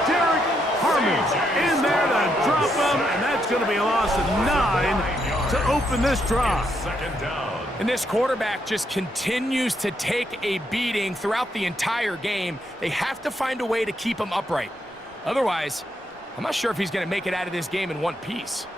Derek Harmon in there to drop him, and that's going to be a loss of 9 to open this drive. Second down. And this quarterback just continues to take a beating throughout the entire game. They have to find a way to keep him upright. Otherwise, I'm not sure if he's going to make it out of this game in one piece.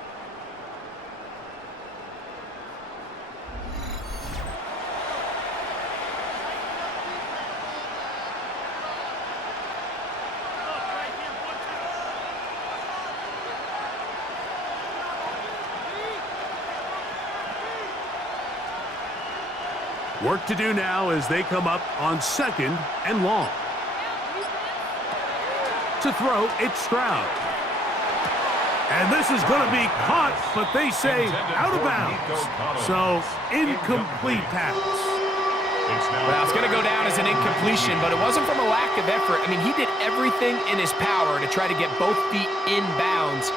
Work to do now as they come up on second and long. To throw, it's Stroud. And this is going to be caught, but they say out of bounds. So, incomplete pass. Well, it's going to go down as an incompletion, but it wasn't from a lack of effort. I mean, he did everything in his power to try to get both feet in bounds.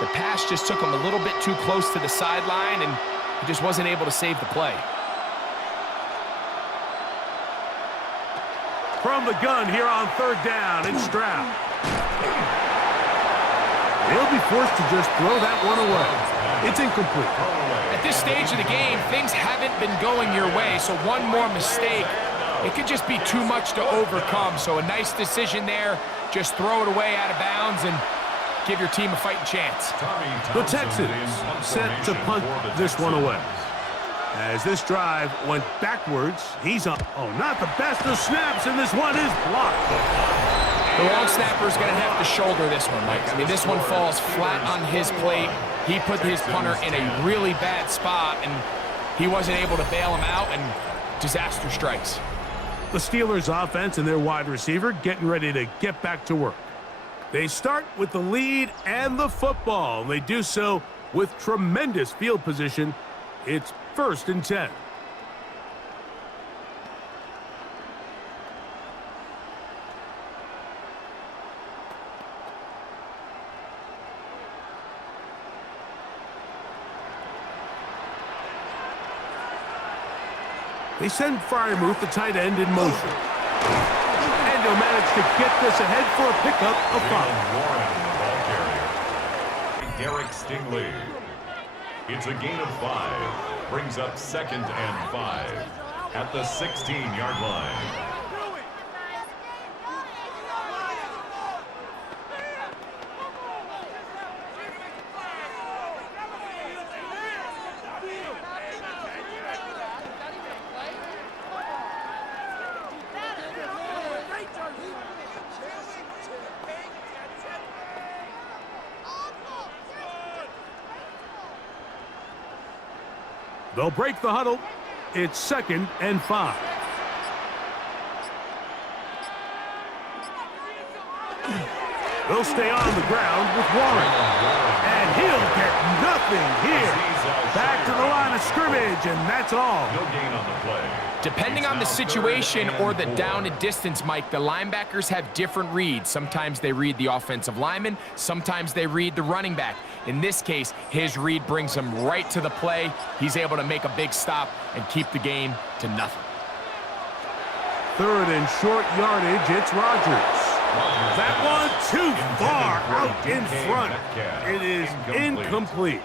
The pass just took him a little bit too close to the sideline, and he just wasn't able to save the play. From the gun here on third down, it's Stroud. They'll be forced to just throw that one away. It's incomplete. At this stage of the game, things haven't been going your way, so one more mistake, it could just be too much to overcome. So a nice decision there. Just throw it away out of bounds and give your team a fighting chance. The Texans set to punt this one away. As this drive went backwards, he's on. Oh, not the best of snaps, and this one is blocked. The long snapper's going to have to shoulder this one, Mike. I mean, this one falls flat on his plate. He put his punter in a really bad spot, and he wasn't able to bail him out, and disaster strikes. The Steelers' offense and their wide receiver getting ready to get back to work. They start with the lead and the football. They do so with tremendous field position. It's 1st and 10. They send Fryermuth, the tight end, in motion. And he'll manage to get this ahead for a pickup of 5. Warren, the ball carrier. Derek Stingley. It's a gain of 5. Brings up 2nd and 5 at the 16-yard line. They'll break the huddle. It's 2nd and 5. They'll stay on the ground with Warren. And he'll get nothing here. Back to the line of scrimmage, and that's all. No gain on the play. Depending on the situation or the down and distance, Mike, the linebackers have different reads. Sometimes they read the offensive lineman. Sometimes they read the running back. In this case, his read brings him right to the play. He's able to make a big stop and keep the game to nothing. 3rd and short yardage, it's Rodgers. That one too far out in front. It is incomplete.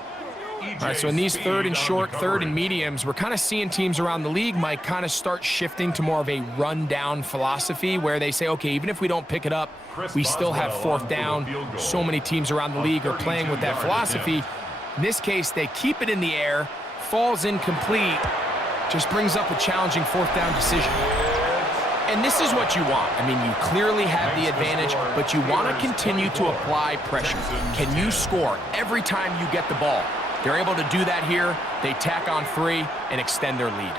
All right, so in these 3rd and short, 3rd and mediums, we're kind of seeing teams around the league, Mike, kind of start shifting to more of a run-down philosophy where they say, okay, even if we don't pick it up, we still have 4th down. So many teams around the league are playing with that philosophy. In this case, they keep it in the air, falls incomplete, just brings up a challenging 4th down decision. And this is what you want. I mean, you clearly have the advantage, but you want to continue to apply pressure. Can you score every time you get the ball? They're able to do that here. They tack on 3 and extend their lead.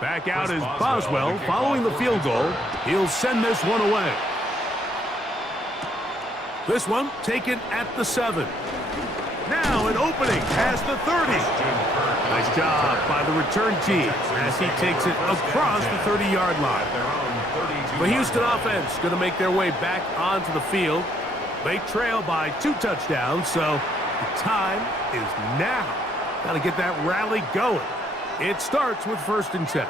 Back out is Boswell following the field goal. He'll send this one away. This one taken at the 7. Now an opening past the 30. Nice job by the return team as he takes it across the 30-yard line. The Houston offense going to make their way back onto the field. They trail by 2 touchdowns, so the time is now. Got to get that rally going. It starts with 1st and 10.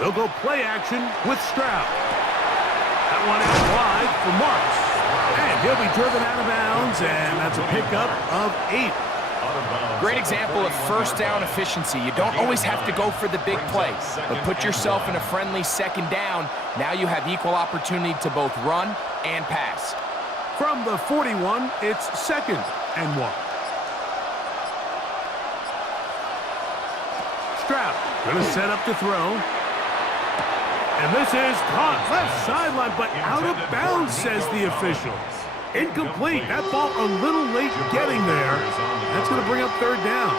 They'll go play action with Stroud. That one out wide for Marks. And he'll be driven out of bounds, and that's a pickup of 8. Great example of 1st down efficiency. You don't always have to go for the big play, but put yourself in a friendly 2nd down. Now you have equal opportunity to both run and pass. From the 41, it's 2nd and 1. Stroud going to set up to throw. And this is caught left sideline, but out of bounds, says the official. Incomplete. That ball a little late getting there. That's going to bring up 3rd down.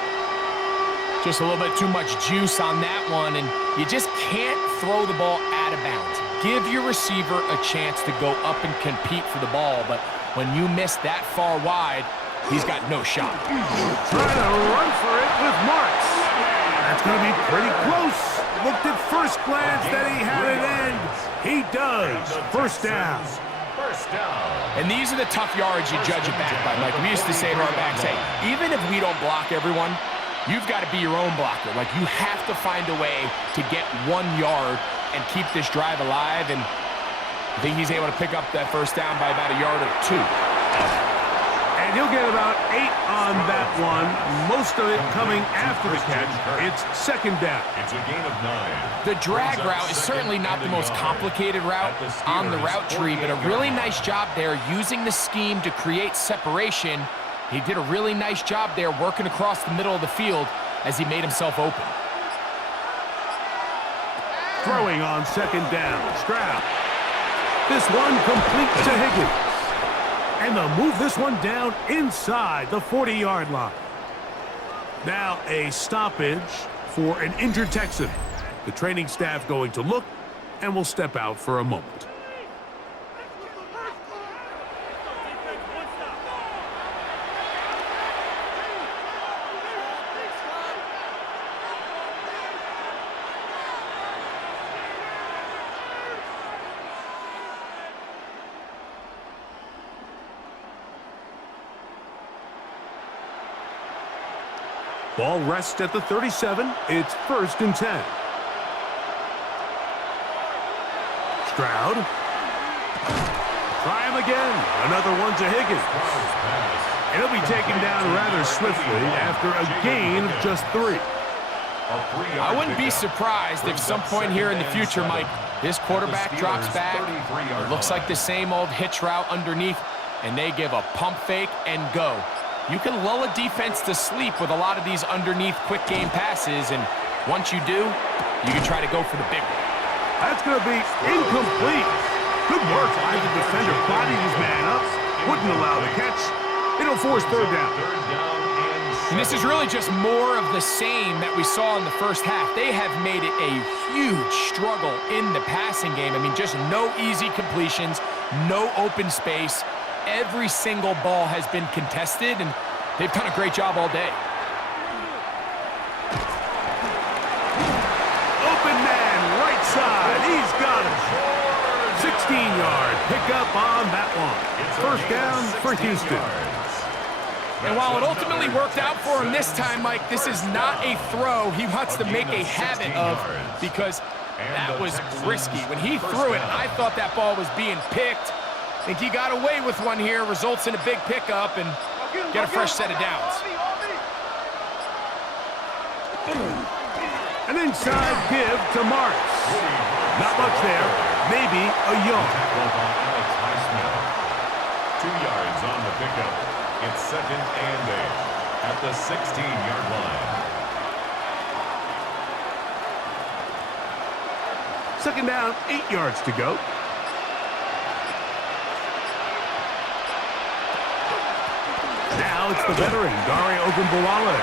Just a little bit too much juice on that one, and you just can't throw the ball out of bounds. Give your receiver a chance to go up and compete for the ball, but when you miss that far wide, he's got no shot. Trying to run for it with Marks. That's going to be pretty close. Looked at first glance that he had it end. He does. 1st down. And these are the tough yards you judge it back by. Like we used to say to our backs, hey, even if we don't block everyone, you've got to be your own blocker. Like you have to find a way to get 1 yard and keep this drive alive. And I think he's able to pick up that 1st down by about a yard or 2. And he'll get about 8 on that one, most of it coming after the catch. It's 2nd down. It's a gain of 9. The drag route is certainly not the most complicated route on the route tree, but a really nice job there using the scheme to create separation. He did a really nice job there working across the middle of the field as he made himself open. Throwing on 2nd down, Stroud. This one complete to Higgins. And they'll move this one down inside the 40-yard line. Now a stoppage for an injured Texan. The training staff going to look and will step out for a moment. Ball rests at the 37. It's 1st and 10. Stroud. Try him again. Another one to Higgins. And he'll be taken down rather swiftly after a gain of just 3. I wouldn't be surprised if some point here in the future, Mike, this quarterback drops back. It looks like the same old hitch route underneath, and they give a pump fake and go. You can lull a defense to sleep with a lot of these underneath quick game passes, and once you do, you can try to go for the big one. That's going to be incomplete. Good work by the defender. Bodied his man up. Wouldn't allow the catch. It'll force 3rd down. And this is really just more of the same that we saw in the first half. They have made it a huge struggle in the passing game. I mean, just no easy completions, no open space. Every single ball has been contested, and they've done a great job all day. Open man, right side. He's got it. 16-yard pickup on that one. 1st down for Houston. And while it ultimately worked out for him this time, Mike, this is not a throw he wants to make a habit of, because that was risky. When he threw it, I thought that ball was being picked. I think he got away with one here, results in a big pickup, and get a fresh set of downs. An inside give to Marks. Not much there. Maybe a yard. 2 yards on the pickup. It's 2nd and 8 at the 16-yard line. 2nd down, 8 yards to go. Now it's the veteran, Dare Ogunbowale.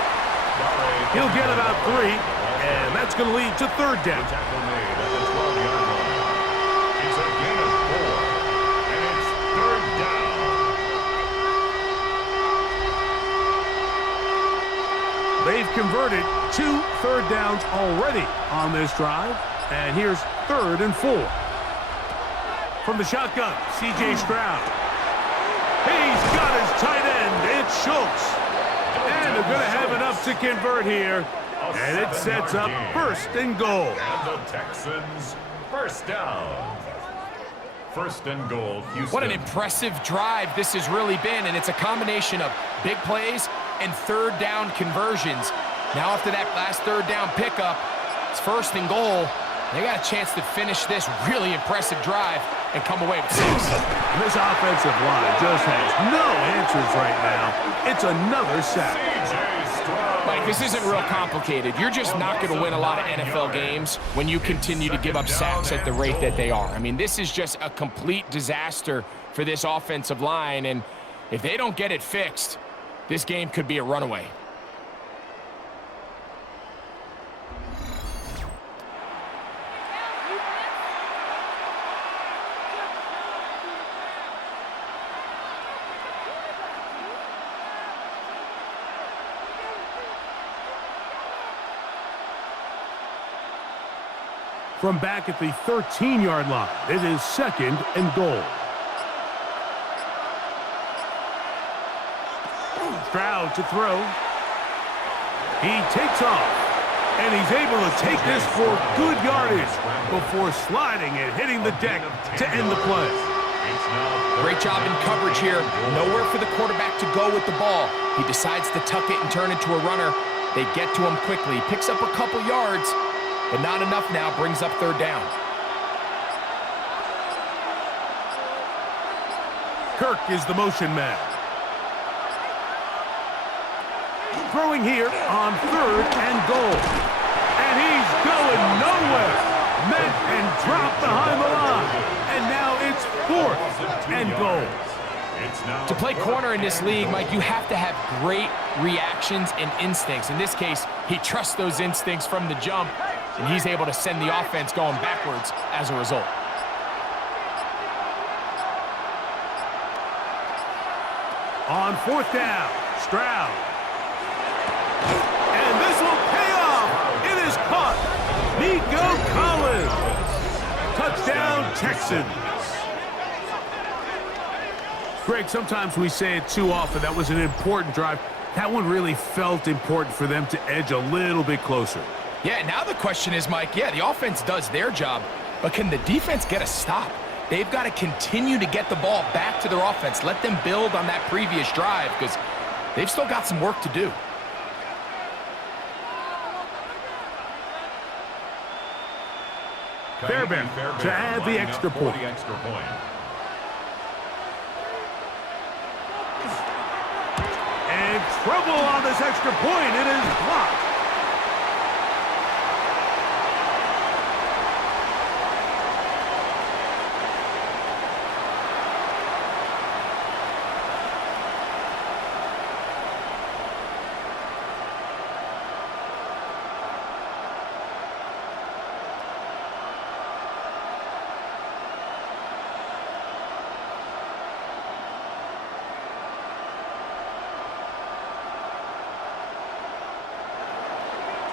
He'll get about 3, and that's going to lead to 3rd down. Tackle made at the 12-yard line. It's a gain of 4, and it's 3rd down. They've converted 2 3rd downs already on this drive, and here's 3rd and 4. From the shotgun, C.J. Stroud. He's got his tight end. It's Schultz. And they're going to have enough to convert here. And it sets up 1st and goal. And the Texans, 1st down. 1st and goal, Houston. What an impressive drive this has really been, and it's a combination of big plays and 3rd down conversions. Now after that last 3rd down pickup, it's 1st and goal. They got a chance to finish this really impressive drive and come away with 6. This offensive line just has no answers right now. It's another sack. Mike, this isn't real complicated. You're just not going to win a lot of NFL games when you continue to give up sacks at the rate that they are. I mean, this is just a complete disaster for this offensive line, and if they don't get it fixed, this game could be a runaway. From back at the 13-yard line, it is 2nd and goal. Stroud to throw. He takes off, and he's able to take this for good yardage before sliding and hitting the deck to end the play. Great job in coverage here. Nowhere for the quarterback to go with the ball. He decides to tuck it and turn it to a runner. They get to him quickly. Picks up a couple yards, but not enough now. Brings up 3rd down. Kirk is the motion man. Throwing here on 3rd and goal. And he's going nowhere. Met and dropped behind the line. And now it's 4th and goal. It's now To play corner in this league, Mike, you have to have great reactions and instincts. In this case, he trusts those instincts from the jump, and he's able to send the offense going backwards as a result. On 4th down, Stroud. And this will pay off. It is caught. Nico Collins. Touchdown, Texans. Greg, sometimes we say it too often. That was an important drive. That one really felt important for them to edge a little bit closer. Yeah, now the question is, Mike, yeah, the offense does their job, but can the defense get a stop? They've got to continue to get the ball back to their offense. Let them build on that previous drive because they've still got some work to do. Fairbairn to add the extra point. And trouble on this extra point. It is blocked.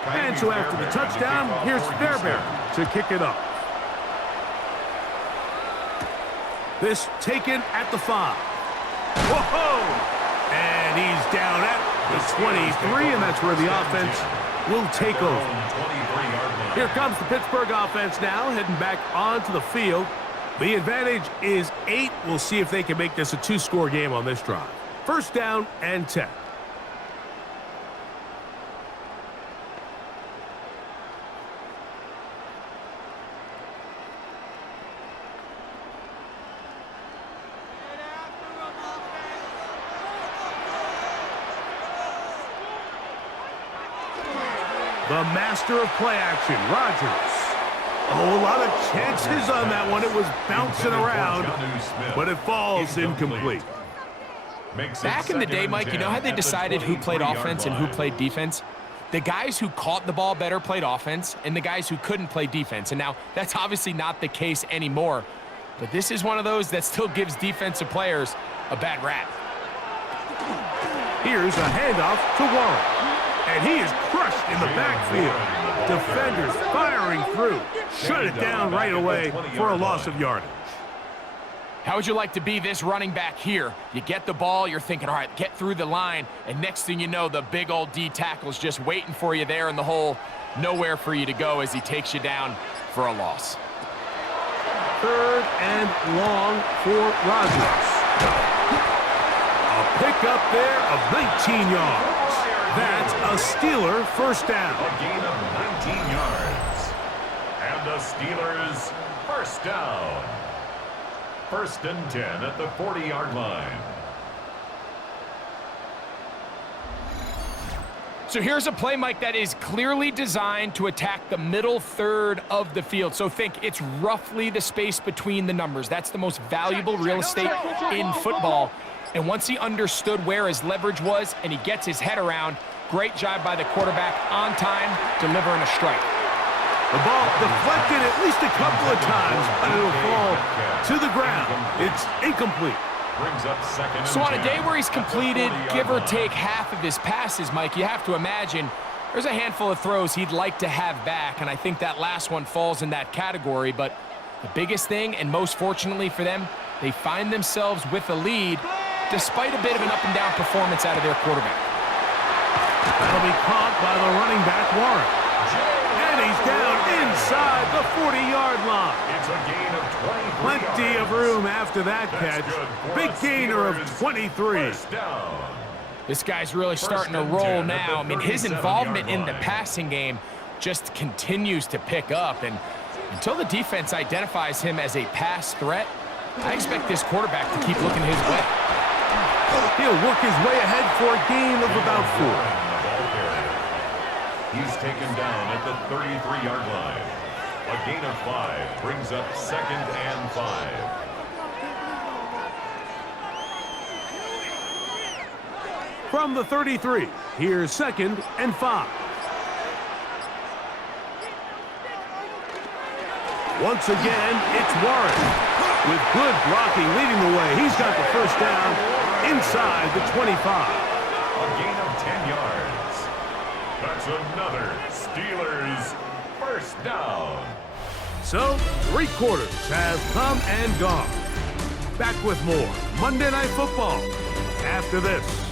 And so after the touchdown, here's Fairbairn to kick it off. This taken at the 5. Whoa! And he's down at the 23, and that's where the offense will take over. Here comes the Pittsburgh offense now, heading back onto the field. The advantage is 8. We'll see if they can make this a 2-score game on this drive. 1st down and 10. The master of play action, Rodgers. Oh, a lot of chances on that one. It was bouncing around, but it falls incomplete. Back in the day, Mike, you know how they decided who played offense and who played defense? The guys who caught the ball better played offense, and the guys who couldn't play defense. And now that's obviously not the case anymore. But this is one of those that still gives defensive players a bad rap. Here's a handoff to Warren. And he is crushed in the backfield. Defenders firing through. Shut it down right away for a loss of yardage. How would you like to be this running back here? You get the ball, you're thinking, all right, get through the line, and next thing you know, the big old D tackle's just waiting for you there in the hole. Nowhere for you to go as he takes you down for a loss. 3rd and long for Rodgers. A pickup there of 19 yards. That's a Steeler 1st down. A gain of 19 yards. And the Steelers 1st down. 1st and 10 at the 40-yard line. So here's a play, Mike, that is clearly designed to attack the middle third of the field. So think it's roughly the space between the numbers. That's the most valuable real estate in football. And once he understood where his leverage was and he gets his head around, great job by the quarterback on time, delivering a strike. The ball deflected at least a couple of times, but it'll fall to the ground. It's incomplete. Brings up 2nd and So on a 10 day where he's at the completed, 40-yard give or line. take half of his passes, Mike, you have to imagine there's a handful of throws he'd like to have back, and I think that last one falls in that category. But the biggest thing, and most fortunately for them, they find themselves with a lead despite a bit of an up-and-down performance out of their quarterback. That'll be caught by the running back, Warren. And he's down inside the 40-yard line. It's a gain of 23 Plenty yards. of room after that That's catch. good for Big the gainer of Steelers. 23. 1st down. This guy's really starting to and roll 10 at now. the I mean, his 37-yard involvement in the line. passing game just continues to pick up. And until the defense identifies him as a pass threat, I expect this quarterback to keep looking his way. He'll work his way ahead for a gain of about 4. The ball carrier. He's taken down at the 33-yard line. A gain of 5 brings up 2nd and 5. From the 33, here's 2nd and 5. Once again, it's Warren. With good blocking leading the way, he's got the first down inside the 25. A gain of 10 yards. That's another Steelers first down. So, 3 quarters have come and gone. Back with more Monday Night Football after this.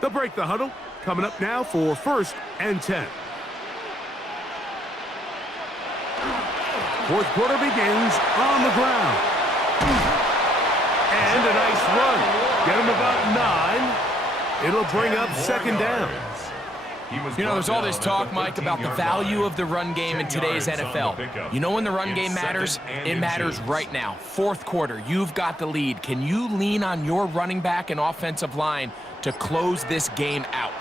They'll break the huddle. Coming up now for 1st and 10. Fourth quarter begins on the ground. And a nice run. Get him about 9. It'll bring up 2nd down. You know, there's all this talk, Mike, about the value of the run game in today's NFL. You know when the run game matters? It matters right now. Fourth quarter, you've got the lead. Can you lean on your running back and offensive line to close this game out?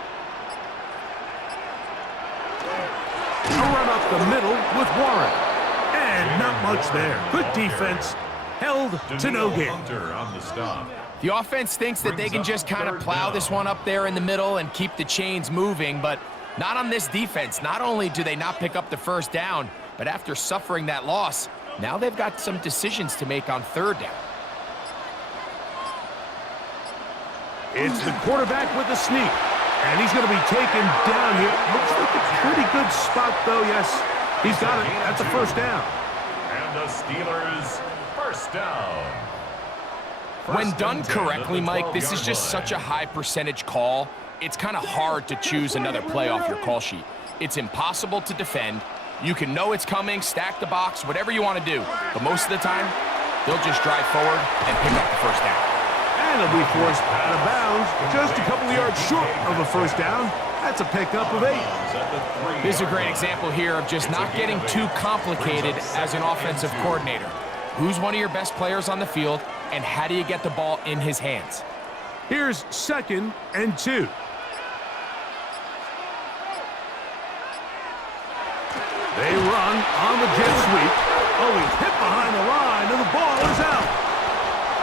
A run up the middle with Warren. And not much there. Good defense. Held to no gain. On the stop. The offense thinks that they can just kind of plow this one up there in the middle and keep the chains moving, but not on this defense. Not only do they not pick up the first down, but after suffering that loss, now they've got some decisions to make on 3rd down. It's the quarterback with the sneak. And he's going to be taken down here. Looks like a pretty good spot, though. Yes, he's got it at the first down. And the Steelers first down. When done correctly, Mike, this is just such a high percentage call. It's kind of hard to choose another play off your call sheet. It's impossible to defend. You can know it's coming, stack the box, whatever you want to do. But most of the time, they'll just drive forward and pick up the first down. And he'll be forced out of bounds, just a couple of yards short of a first down. That's a pickup of 8. This is a great example here of just not getting too complicated as an offensive coordinator. Who's one of your best players on the field, and how do you get the ball in his hands? Here's 2nd and 2. They run on the jet sweep. Oh, he's hit behind the line, and the ball is out.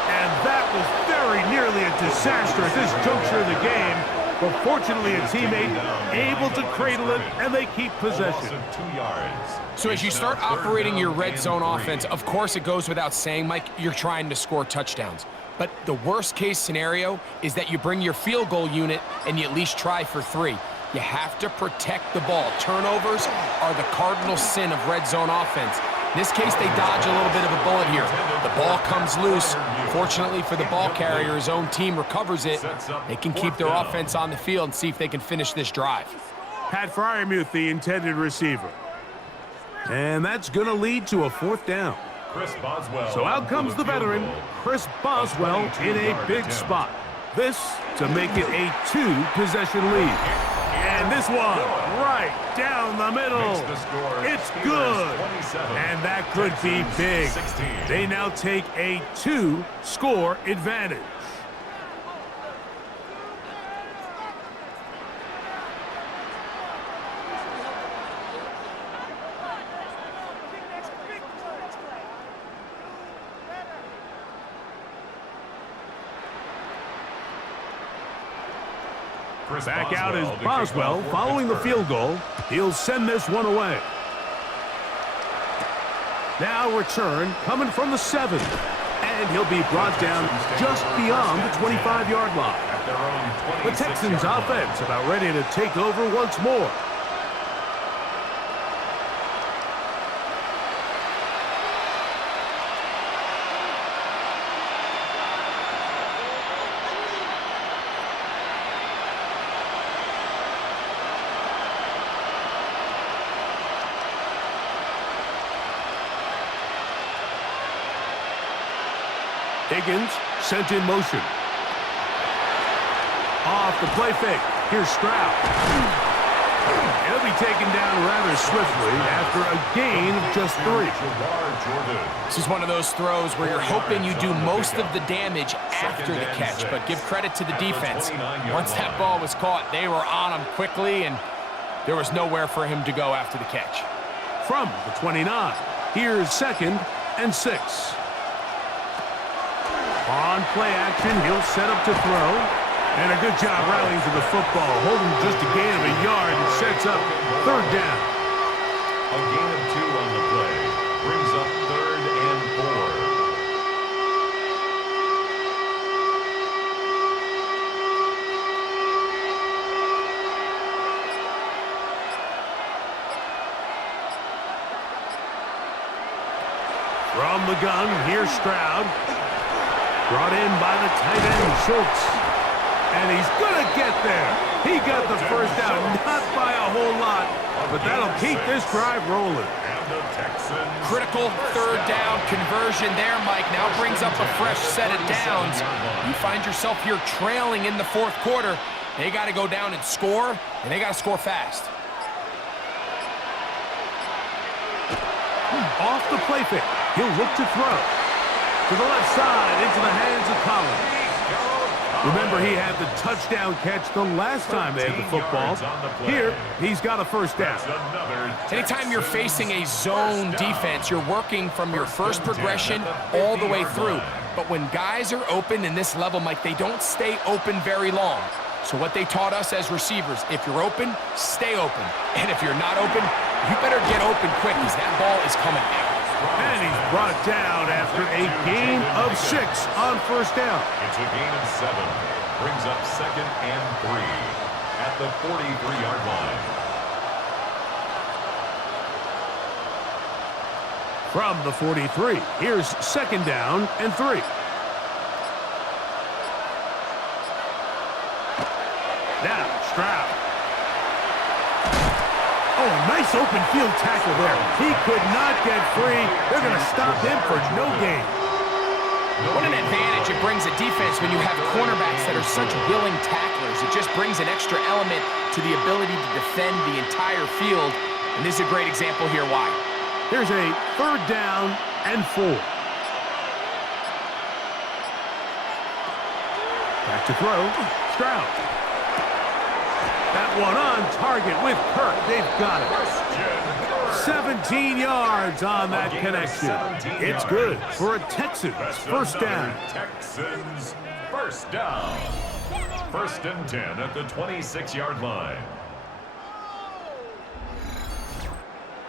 And that was very nearly a disaster at this juncture of the game. But fortunately, a teammate able to cradle it, and they keep possession. 2 yards. So as you start operating your red zone offense, of course it goes without saying, Mike, you're trying to score touchdowns. But the worst case scenario is that you bring your field goal unit and you at least try for 3. You have to protect the ball. Turnovers are the cardinal sin of red zone offense. In this case, they dodge a little bit of a bullet here. The ball comes loose. Fortunately for the ball carrier, his own team recovers it. They can keep their offense on the field and see if they can finish this drive. Pat Fryermuth, the intended receiver. And that's going to lead to a 4th down. So out comes the veteran, Chris Boswell, in a big spot. This to make it a 2-possession lead. And this one, right down the middle. It's good. And that could be big. They now take a 2-score advantage. Back out is Boswell following the field goal. He'll send this one away. Now return coming from the 7. And he'll be brought down just beyond the 25-yard line. The Texans offense about ready to take over once more. Higgins sent in motion. Off the play fake. Here's Stroud. He'll be taken down rather swiftly after a gain of just 3. This is one of those throws where you're hoping you do most of the damage after the catch, but give credit to the defense. Once that ball was caught, they were on him quickly, and there was nowhere for him to go after the catch. From the 29, here's 2nd and 6. On play action, he'll set up to throw. And a good job rallying to the football, holding just a gain of a yard and sets up 3rd down. A gain of 2 on the play brings up 3rd and 4. From the gun, here's Stroud. Brought in by the tight end, Schultz. And he's going to get there. He got the 1st down, not by a whole lot, but that'll keep this drive rolling. Critical 3rd down conversion there, Mike. Now brings up a fresh set of downs. You find yourself here trailing in the 4th quarter. They got to go down and score, and they got to score fast. Off the play fake. He'll look to throw. To the left side, into the hands of Collins. Remember, he had the touchdown catch the last time they had the football. Here, he's got a 1st down. Anytime you're facing a zone defense, you're working from your first progression all the way through. But when guys are open in this level, Mike, they don't stay open very long. So what they taught us as receivers, if you're open, stay open. And if you're not open, you better get open quick because that ball is coming out. And he's brought down after a gain of 6 on 1st down. It's a gain of 7. Brings up 2nd and 3 at the 43-yard line. From the 43, here's 2nd down and 3. Now, Stroud. Oh, nice open field tackle there. He could not get free. They're going to stop him for no gain. What an advantage it brings a defense when you have cornerbacks that are such willing tacklers. It just brings an extra element to the ability to defend the entire field. And this is a great example here why. Here's a 3rd down and 4. Back to throw. Stroud. That one on target with Kirk. They've got it. 17 yards on that connection. It's good for a Texans 1st down. Texans 1st down. 1st and 10 at the 26-yard line.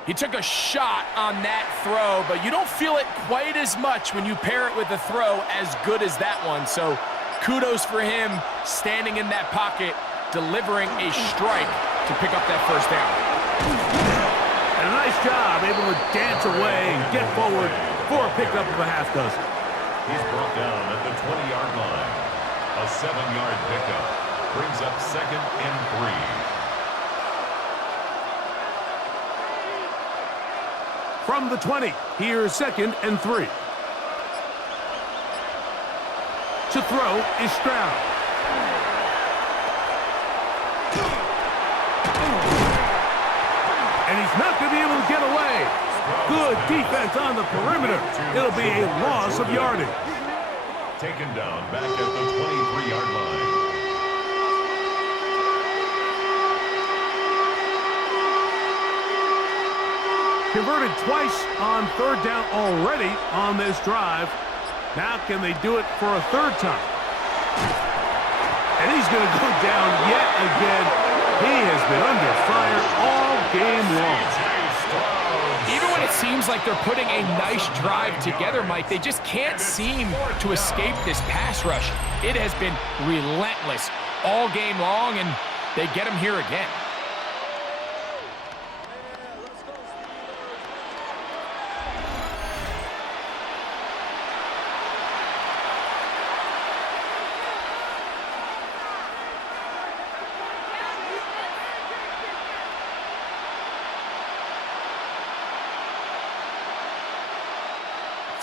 He took a shot on that throw, but you don't feel it quite as much when you pair it with a throw as good as that one. So kudos for him standing in that pocket, delivering a strike to pick up that 1st down. And a nice job, able to dance away and get forward for a pickup of a half dozen. He's brought down at the 20-yard line. A 7-yard pickup brings up 2nd and 3. From the 20, here's 2nd and 3. To throw is Stroud. And he's not going to be able to get away. Good defense on the perimeter. It'll be a loss of yardage. Taken down back at the 23-yard line. Converted twice on 3rd down already on this drive. Now can they do it for a 3rd time? And he's going to go down yet again. He has been under fire all game long. Even when it seems like they're putting a nice drive together, Mike, they just can't seem to escape this pass rush. It has been relentless all game long, and they get him here again.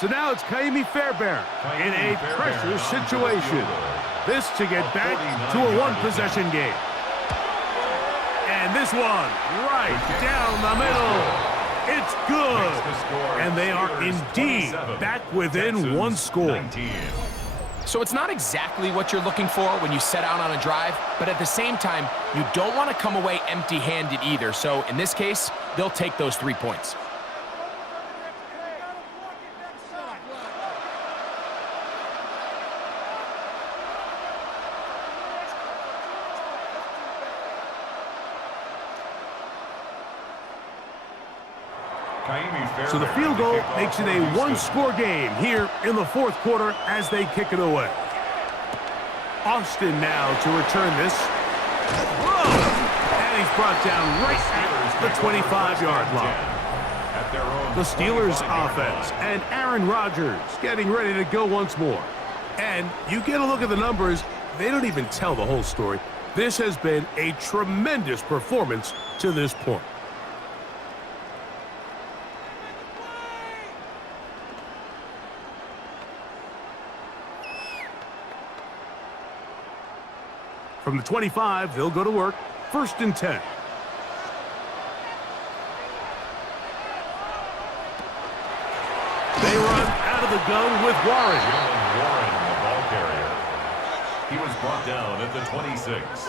So now it's Kaimi Fairbairn in a pressure situation. This to get back to a 1-possession game. And this one, right down the middle. It's good. And they are indeed back within one score. So it's not exactly what you're looking for when you set out on a drive, but at the same time, you don't want to come away empty-handed either. So in this case, they'll take those 3 points. So the field goal makes it a one-score game here in the fourth quarter as they kick it away. Austin now to return this. Whoa! And he's brought down right at the 25-yard line. The Steelers offense and Aaron Rodgers getting ready to go once more. And you get a look at the numbers, they don't even tell the whole story. This has been a tremendous performance to this point. From the 25, they'll go to work. 1st and 10. They run out of the gun with Warren. Warren, the ball carrier. He was brought down at the 26.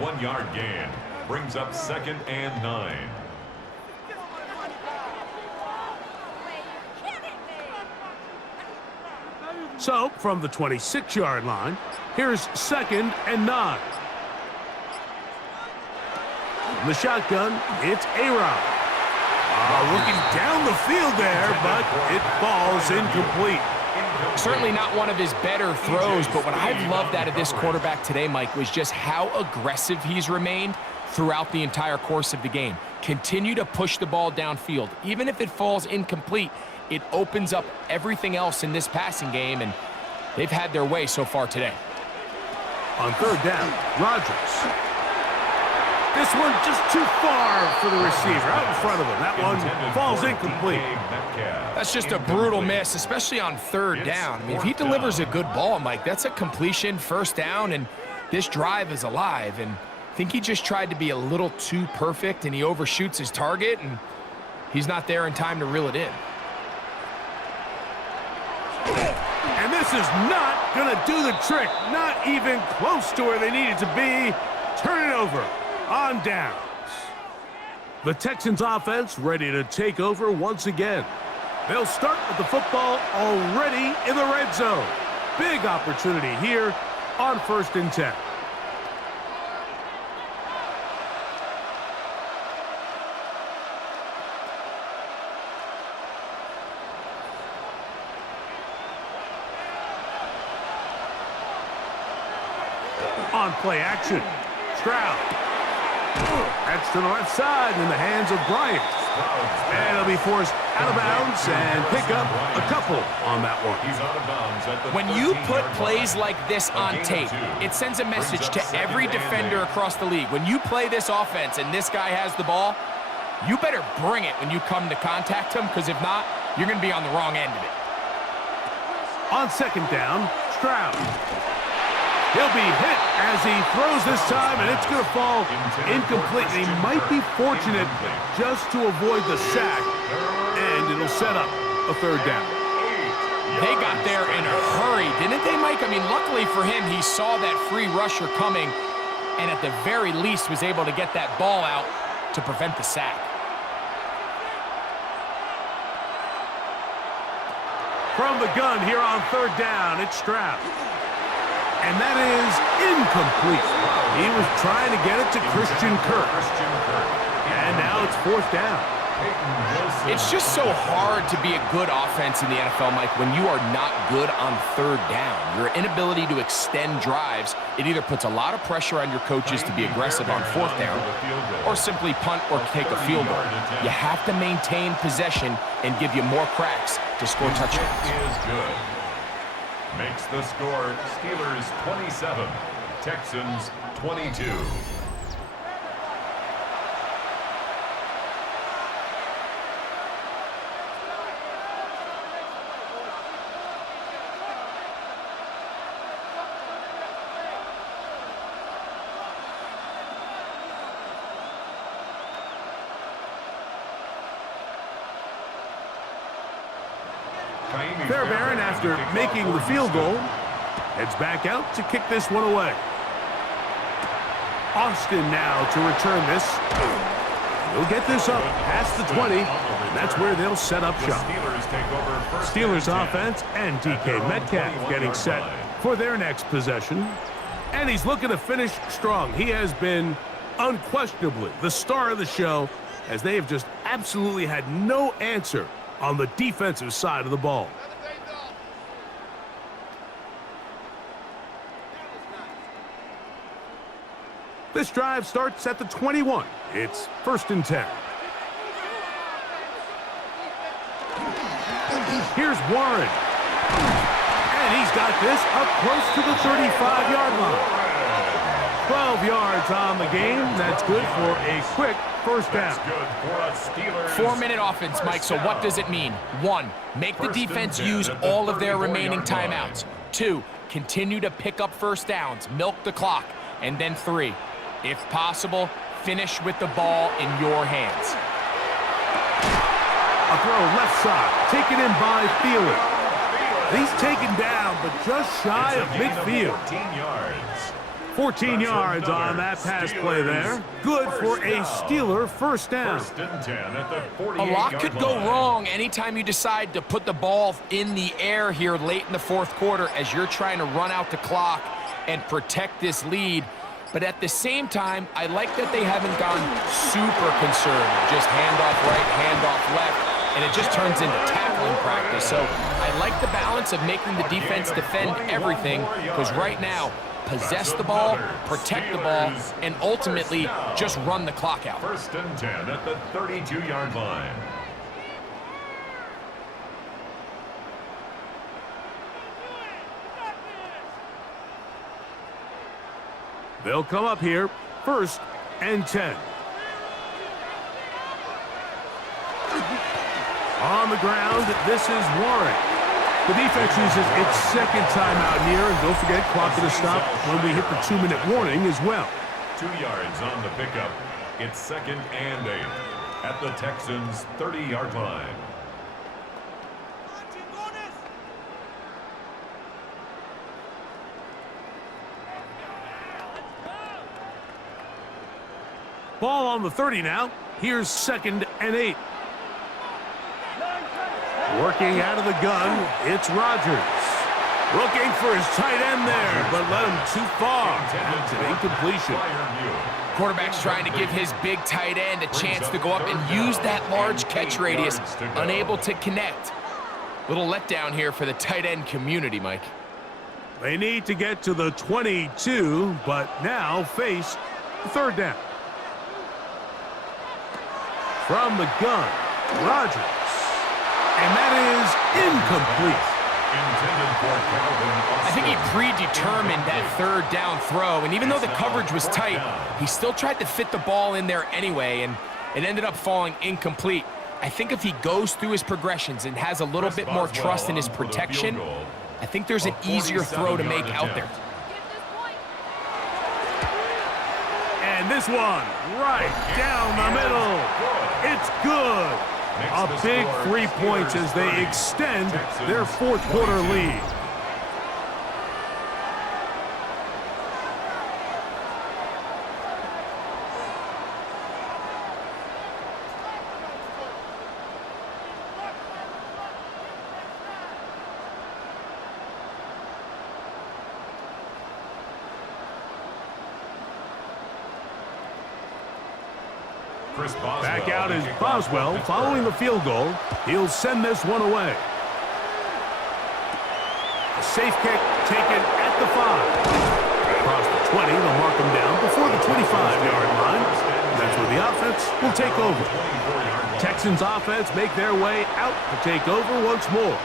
1-yard gain. Brings up 2nd and 9. So, from the 26-yard line, here's 2nd and 9. From the shotgun, it's A-Rod. Looking down the field there, but it falls incomplete. Certainly not one of his better throws, but what I've loved out of this quarterback today, Mike, was just how aggressive he's remained throughout the entire course of the game. Continue to push the ball downfield. Even if it falls incomplete, it opens up everything else in this passing game, and they've had their way so far today. On 3rd down, Rodgers. This one just too far for the receiver, out in front of him. That one falls incomplete. That's just a brutal miss, especially on 3rd down. I mean, if he delivers a good ball, Mike, that's a completion, 1st down, and this drive is alive. And I think he just tried to be a little too perfect, and he overshoots his target, and he's not there in time to reel it in. And this is not going to do the trick. Not even close to where they needed to be. Turn it over on downs. The Texans offense ready to take over once again. They'll start with the football already in the red zone. Big opportunity here on 1st and 10. On play action, Stroud. That's to the left side in the hands of Bryant. And he'll be forced out of bounds and pick up a couple on that one. When you put plays like this on tape, it sends a message to every defender across the league. When you play this offense and this guy has the ball, you better bring it when you come to contact him, because if not, you're going to be on the wrong end of it. On 2nd down, Stroud. He'll be hit as he throws this time, and it's going to fall incomplete. He might be fortunate just to avoid the sack, and it'll set up a 3rd down. They got there in a hurry, didn't they, Mike? I mean, luckily for him, he saw that free rusher coming, and at the very least was able to get that ball out to prevent the sack. From the gun here on 3rd down, it's Stroud. And that is incomplete. He was trying to get it to Christian Kirk. And now it's 4th down. It's just so hard to be a good offense in the NFL, Mike, when you are not good on 3rd down. Your inability to extend drives, it either puts a lot of pressure on your coaches to be aggressive on 4th down or simply punt or take a field goal. You have to maintain possession and give you more cracks to score touchdowns. Is good. Makes the score Steelers 27, Texans 22. Fairbairn, after making the field goal, heads back out to kick this one away. Austin now to return this. He'll get this up past the 20, and that's where they'll set up shop. Steelers offense and DK Metcalf getting set for their next possession. And he's looking to finish strong. He has been unquestionably the star of the show, as they have just absolutely had no answer on the defensive side of the ball. This drive starts at the 21. It's 1st and 10. Here's Warren. And he's got this up close to the 35-yard line. 12 yards on the game. That's good for a quick first down. 4-minute offense, Mike, so what does it mean? 1, make the defense use all of their remaining timeouts. 2, continue to pick up first downs, milk the clock. And then 3, if possible, finish with the ball in your hands. A throw left side, taken in by Thielen. He's taken down, but just shy of midfield. 14 yards on that pass play there. Good for a Steeler first down. A lot could go wrong anytime you decide to put the ball in the air here late in the 4th quarter as you're trying to run out the clock and protect this lead. But at the same time, I like that they haven't gone super conservative. Just handoff right, handoff left, and it just turns into tackling practice. So I like the balance of making the defense defend everything, because right now, possess the ball, protect the ball, and ultimately just run the clock out. 1st and 10 at the 32-yard line. They'll come up here, 1st and 10. On the ground, this is Warren. The defense uses its 2nd timeout here, and don't forget, clock to stop when we hit the 2-minute warning as well. 2 yards on the pickup. It's 2nd and 8 at the Texans' 30-yard line. Ball on the 30 now. Here's 2nd and 8. Working out of the gun, it's Rodgers. Looking for his tight end there, but led him too far. It's an incompletion. Quarterback's trying to give his big tight end a chance to go up and use that large catch radius. Unable to connect. Little letdown here for the tight end community, Mike. They need to get to the 22, but now face the 3rd down. From the gun, Rodgers. And that is incomplete. I think he predetermined that 3rd down throw, and even though the coverage was tight, he still tried to fit the ball in there anyway, and it ended up falling incomplete. I think if he goes through his progressions and has a little bit more trust in his protection, I think there's an easier throw to make out there. And this one, right down the middle. It's good. A big 3 points as they extend their 4th quarter lead. Back out is Boswell following the field goal. He'll send this one away. A safe kick taken at the 5. Across the 20, they'll mark him down before the 25-yard line. That's where the offense will take over. Texans offense make their way out to take over once more.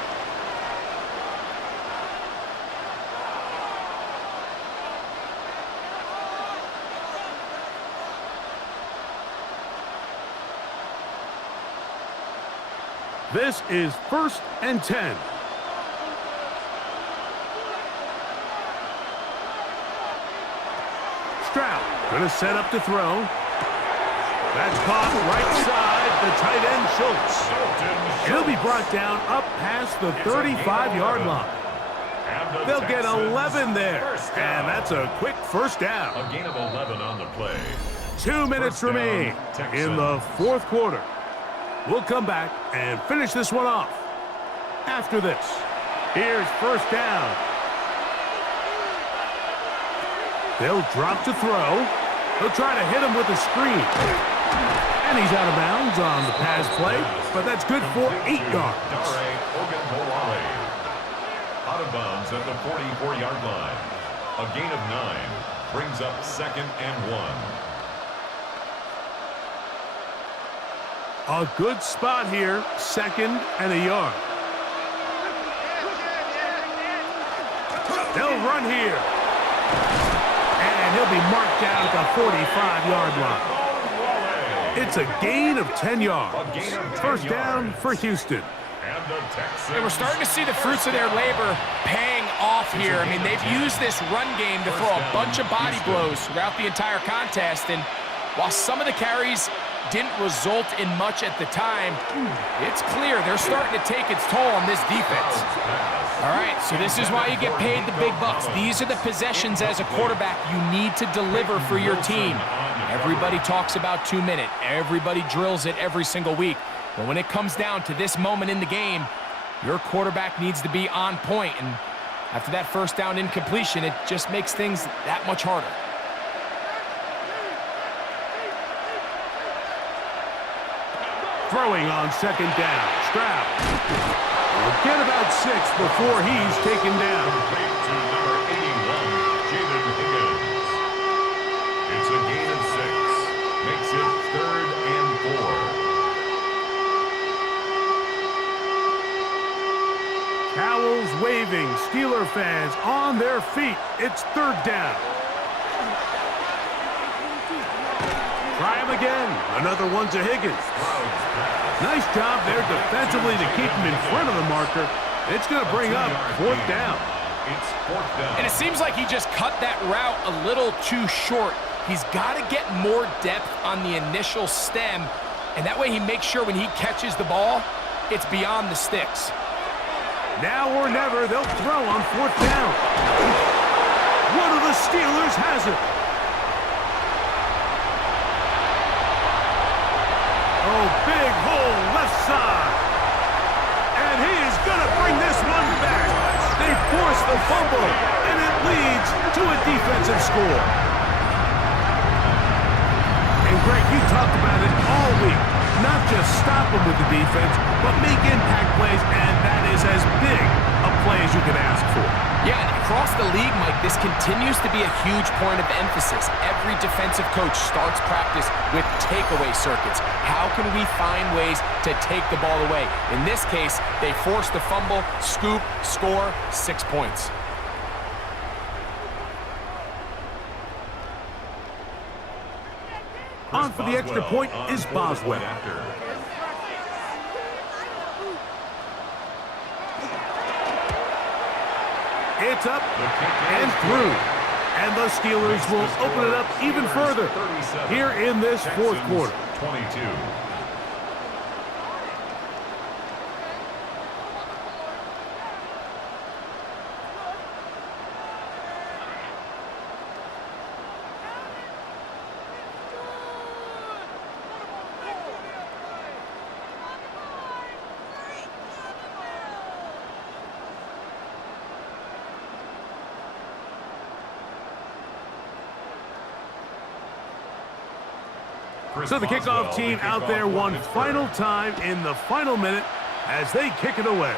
This is 1st and 10. Stroud going to set up to throw. That's caught right side. the tight end, Schultz. He'll be brought down up past the 35-yard line. They'll get 11 there, and that's a quick first down. A gain of 11 on the play. 2 minutes First down, remain Texans. in the fourth quarter. We'll come back and finish this one off after this. Here's first down. They'll drop to throw. They'll try to hit him with a screen. And he's out of bounds on the pass play, but that's good for 8 yards. Out of bounds at the 44-yard line. A gain of 9 brings up 2nd and 1. A good spot here, 2nd and a yard. They'll run here. And he'll be marked down at the 45-yard line. It's a gain of 10 yards. First down for Houston. And we're starting to see the fruits of their labor paying off here. I mean, they've used this run game to throw a bunch of body blows throughout the entire contest. And while some of the carries didn't result in much at the time, it's clear they're starting to take its toll on this defense. All right, so this is why you get paid the big bucks. These are the possessions as a quarterback you need to deliver for your team. Everybody talks about 2 minute. Everybody drills it every single week. But when it comes down to this moment in the game, your quarterback needs to be on point. And after that first down incompletion, it just makes things that much harder. Throwing on second down. Stroud will get about 6 before he's taken down. To number 81, Jaden Higgins. It's a gain of 6. Makes it 3rd and 4. Towels waving. Steeler fans on their feet. It's 3rd down. Try him again. Another one to Higgins. Nice job there defensively to keep him in front of the marker. It's going to bring up 4th down. It's 4th down. And it seems like he just cut that route a little too short. He's got to get more depth on the initial stem, and that way he makes sure when he catches the ball, it's beyond the sticks. Now or never, they'll throw on 4th down. One of the Steelers has it. Oh, big hole left side. And he is going to bring this one back. They force the fumble, and it leads to a defensive score. And Greg, you talked about it all week. Not just stop them with the defense, but make impact plays, and that is as big a play as you can ask for. Yeah, and across the league, Mike, this continues to be a huge point of emphasis. Every defensive coach starts practice with takeaway circuits. How can we find ways to take the ball away? In this case, they force the fumble, scoop, score, 6 points. On for the extra point is Boswell. It's up and through. And the Steelers will open it up even further here in this fourth quarter. 22. So the kickoff team out there one final time in the final minute as they kick it away.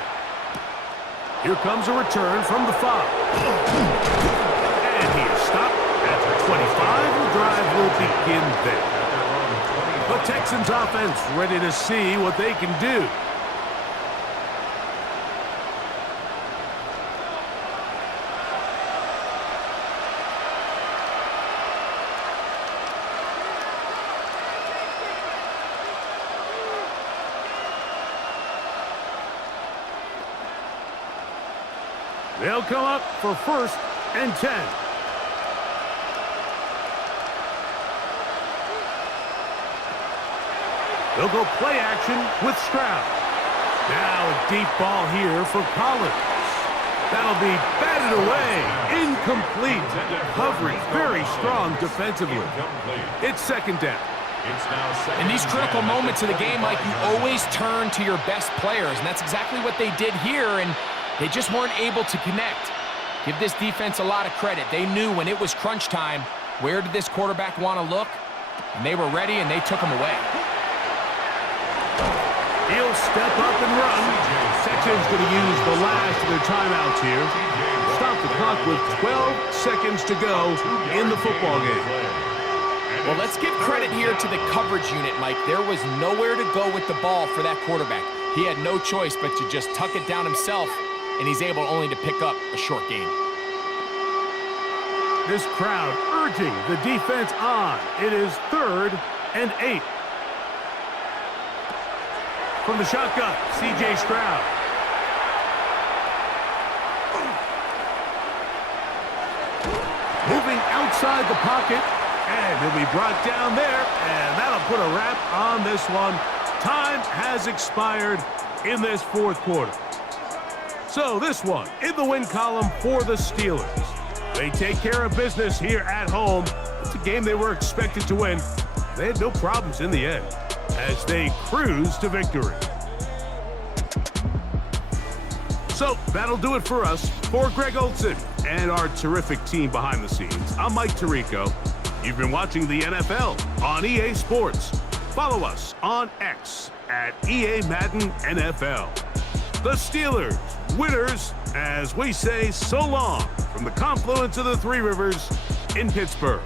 Here comes a return from the 5. And he is stopped at the 25. The drive will begin there. The Texans offense ready to see what they can do. They'll come up for 1st and 10. They'll go play action with Stroud. Now a deep ball here for Collins. That'll be batted away. Incomplete. Coverage very strong defensively. It's second down. In these critical moments of the game, Mike, you always turn to your best players, and that's exactly what they did here, and they just weren't able to connect. Give this defense a lot of credit. They knew when it was crunch time, where did this quarterback want to look? And they were ready, and they took him away. He'll step up and run. Texans going to use the last of their timeouts here. Stop the clock with 12 seconds to go in the football game. Well, let's give credit here to the coverage unit, Mike. There was nowhere to go with the ball for that quarterback. He had no choice but to just tuck it down himself, and he's able only to pick up a short gain. This crowd urging the defense on. It is 3rd and 8. From the shotgun, C.J. Stroud. Moving outside the pocket, and he'll be brought down there, and that'll put a wrap on this one. Time has expired in this fourth quarter. So this one in the win column for the Steelers. They take care of business here at home. It's a game they were expected to win. They had no problems in the end as they cruise to victory. So that'll do it for us. For Greg Olson and our terrific team behind the scenes, I'm Mike Tirico. You've been watching the NFL on EA Sports. Follow us on X at EA Madden NFL. The Steelers, winners, as we say so long from the confluence of the Three Rivers in Pittsburgh.